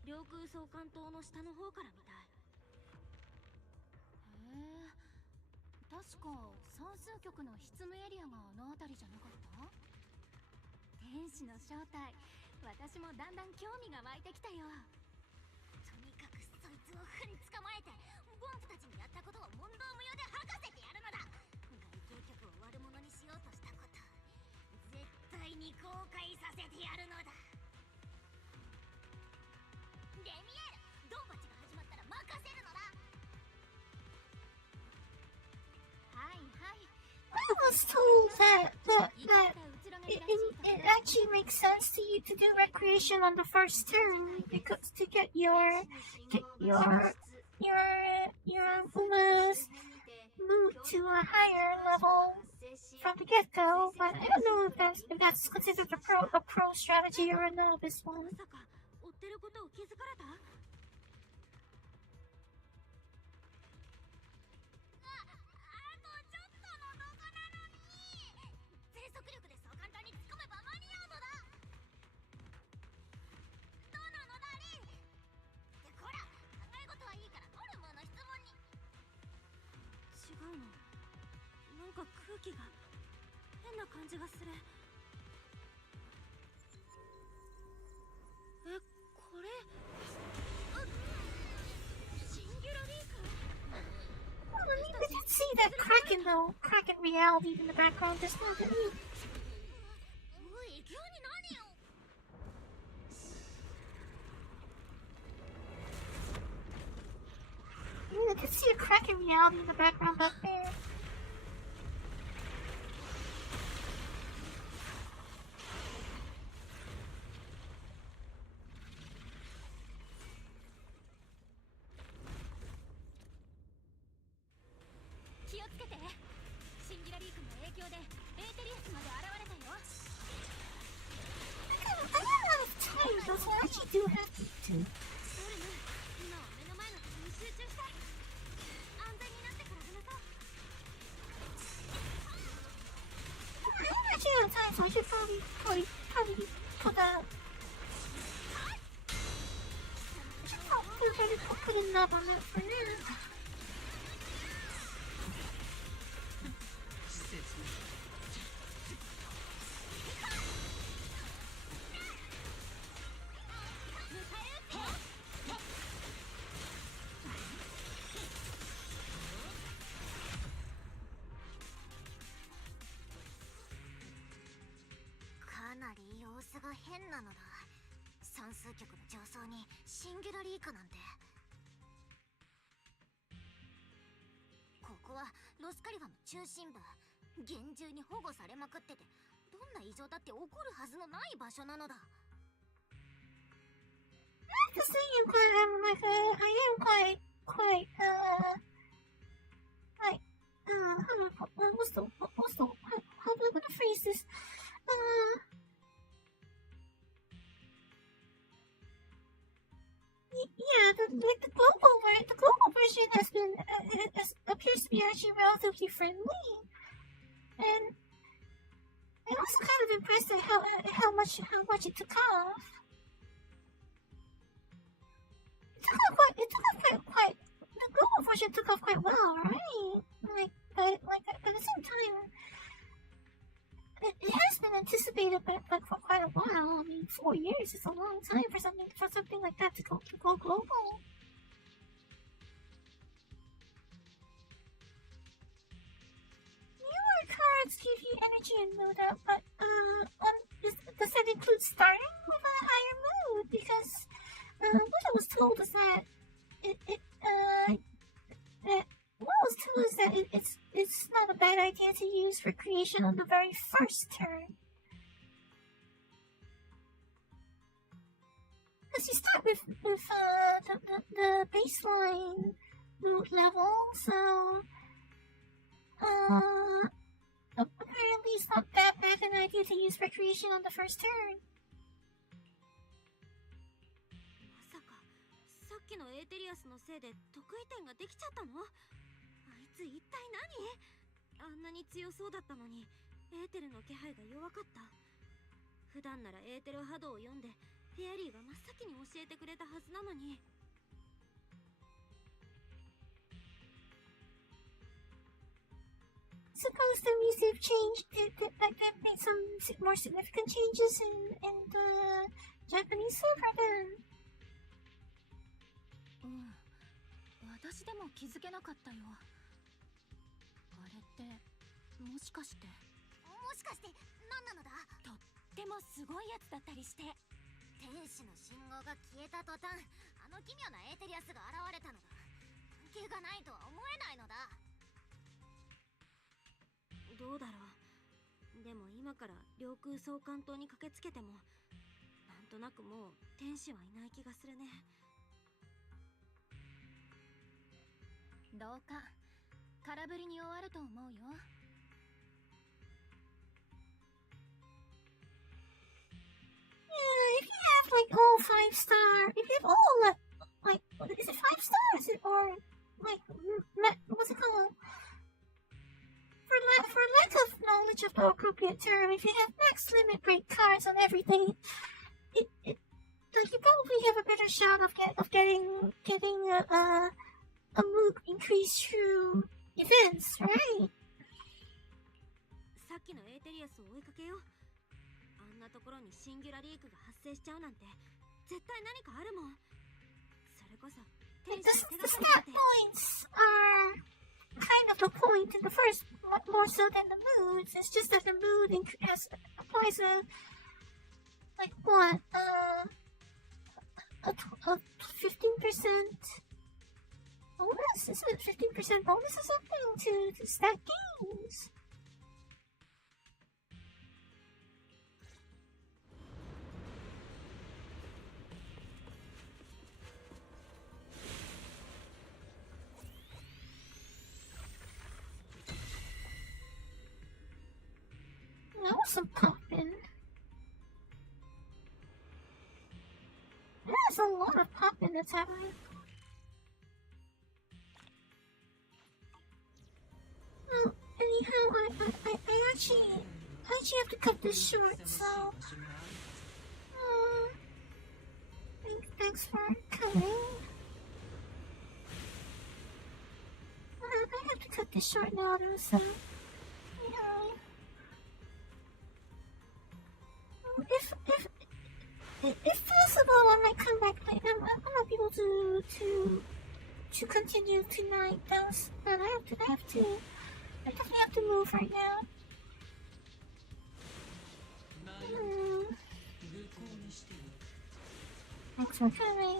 領空総監塔の下の方からみたい。へえ、確か算数局の執務エリアがあの辺りじゃなかった？天使の正体、私もだんだん興味が湧いてきたよ。とにかくそいつを踏ん捕まえて、ボンプたちにやったことを問答無用で吐かせてやるのだ。外形局を悪者にしようとしたこと、絶対に後悔させてやるのだ。レミエール、ドンパチが始ま was told that it actually makes sense to you to do recreation on the first turn because to get your Uma's move to a higher level from the get-go, but I don't know if that's considered a pro strategy or a novice one. まさか追ってることを気づかれた？なんか空気が変な感じがする。え、これシンギュラリーク？ Well, I mean, we did see that Kraken though. Kraken reality in the background just now, didn't we? おい、急に何よ。 I did see a Kraken reality in the background back there. 気をつけて。シンギュラリークの影響でエーテリアスまで現れたよ。 I don't have time, though, so I actually do have to. ノルム、今は目の前のことに集中したい。安全になってから話そう。 I don't actually have time, so I should probably put a... I should probably put a knob on that for now. かなり様子が変なのだ。算数局の上層にシンギュラリークなんて。ここはロスカリファの中心部。厳重に保護されまくってて、どんな異常だって起こるはずのない場所なのだ。I have to say, I am quite, how do I phrase this? Yeah, the global version has been, appears to be actually relatively friendly. And I'm also kind of impressed at how much it took off. It took off quite. The global version took off quite well, right? But at the same time, it has been anticipated, but for quite a while. I mean, 4 years is a long time for something like that to go global. Newer cards give you energy and mood up, but does that include starting with a higher mood? Because what I was told is that it's not a bad idea to use recreation on the very first turn. Because you start with the baseline mood level, so apparently it's not that bad an idea to use recreation on the first turn. まさかさっきのエーテリアスのせいで得意点ができちゃったの？あいつ一体何？あんなに強そうだったのにエーテルの気配が弱かった。普段ならエーテル波動を読んでフェアリーが真っ先に教えてくれたはずなのに。 Suppose the music changed, that made some more significant changes in the Japanese server then. 私でも気づけなかったよ。あれってもしかして何なのだ？とってもすごいやつだったりして。天使の信号が消えた途端、あの奇妙なエーテリアスが現れたのだ。関係がないとは思えないのだ。どうだろう。でも今から領空総監島に駆けつけてもなんとなくもう天使はいない気がするね。どうか空振りに終わると思うよ。If you have like all 5-star, if you have all like, is it 5 stars or like what's it called? For lack of knowledge of the appropriate term, if you have max limit break cards on everything, it like you probably have a better shot of getting a move increase through events, right? さっきのエーテリアスを追いかけよう。あんなところにシンギュラリークが発生しちゃうなんて絶対何かあるもん。それこそ天 The 使の手が stat かりだって。 points are kind of the point in the first, more so than the moods. It's just that the mood applies a like what a 15% bonus. Is it 15% bonus or something to stack games? That was some poppin'. There's a lot of poppin' that's happening. Well, anyhow, I actually have to cut this short, so thanks for coming. I have to cut this short now, though, so yeah. If possible, I might come back later. I might be able to continue tonight, though. But I definitely have to move right now. Thanks for coming.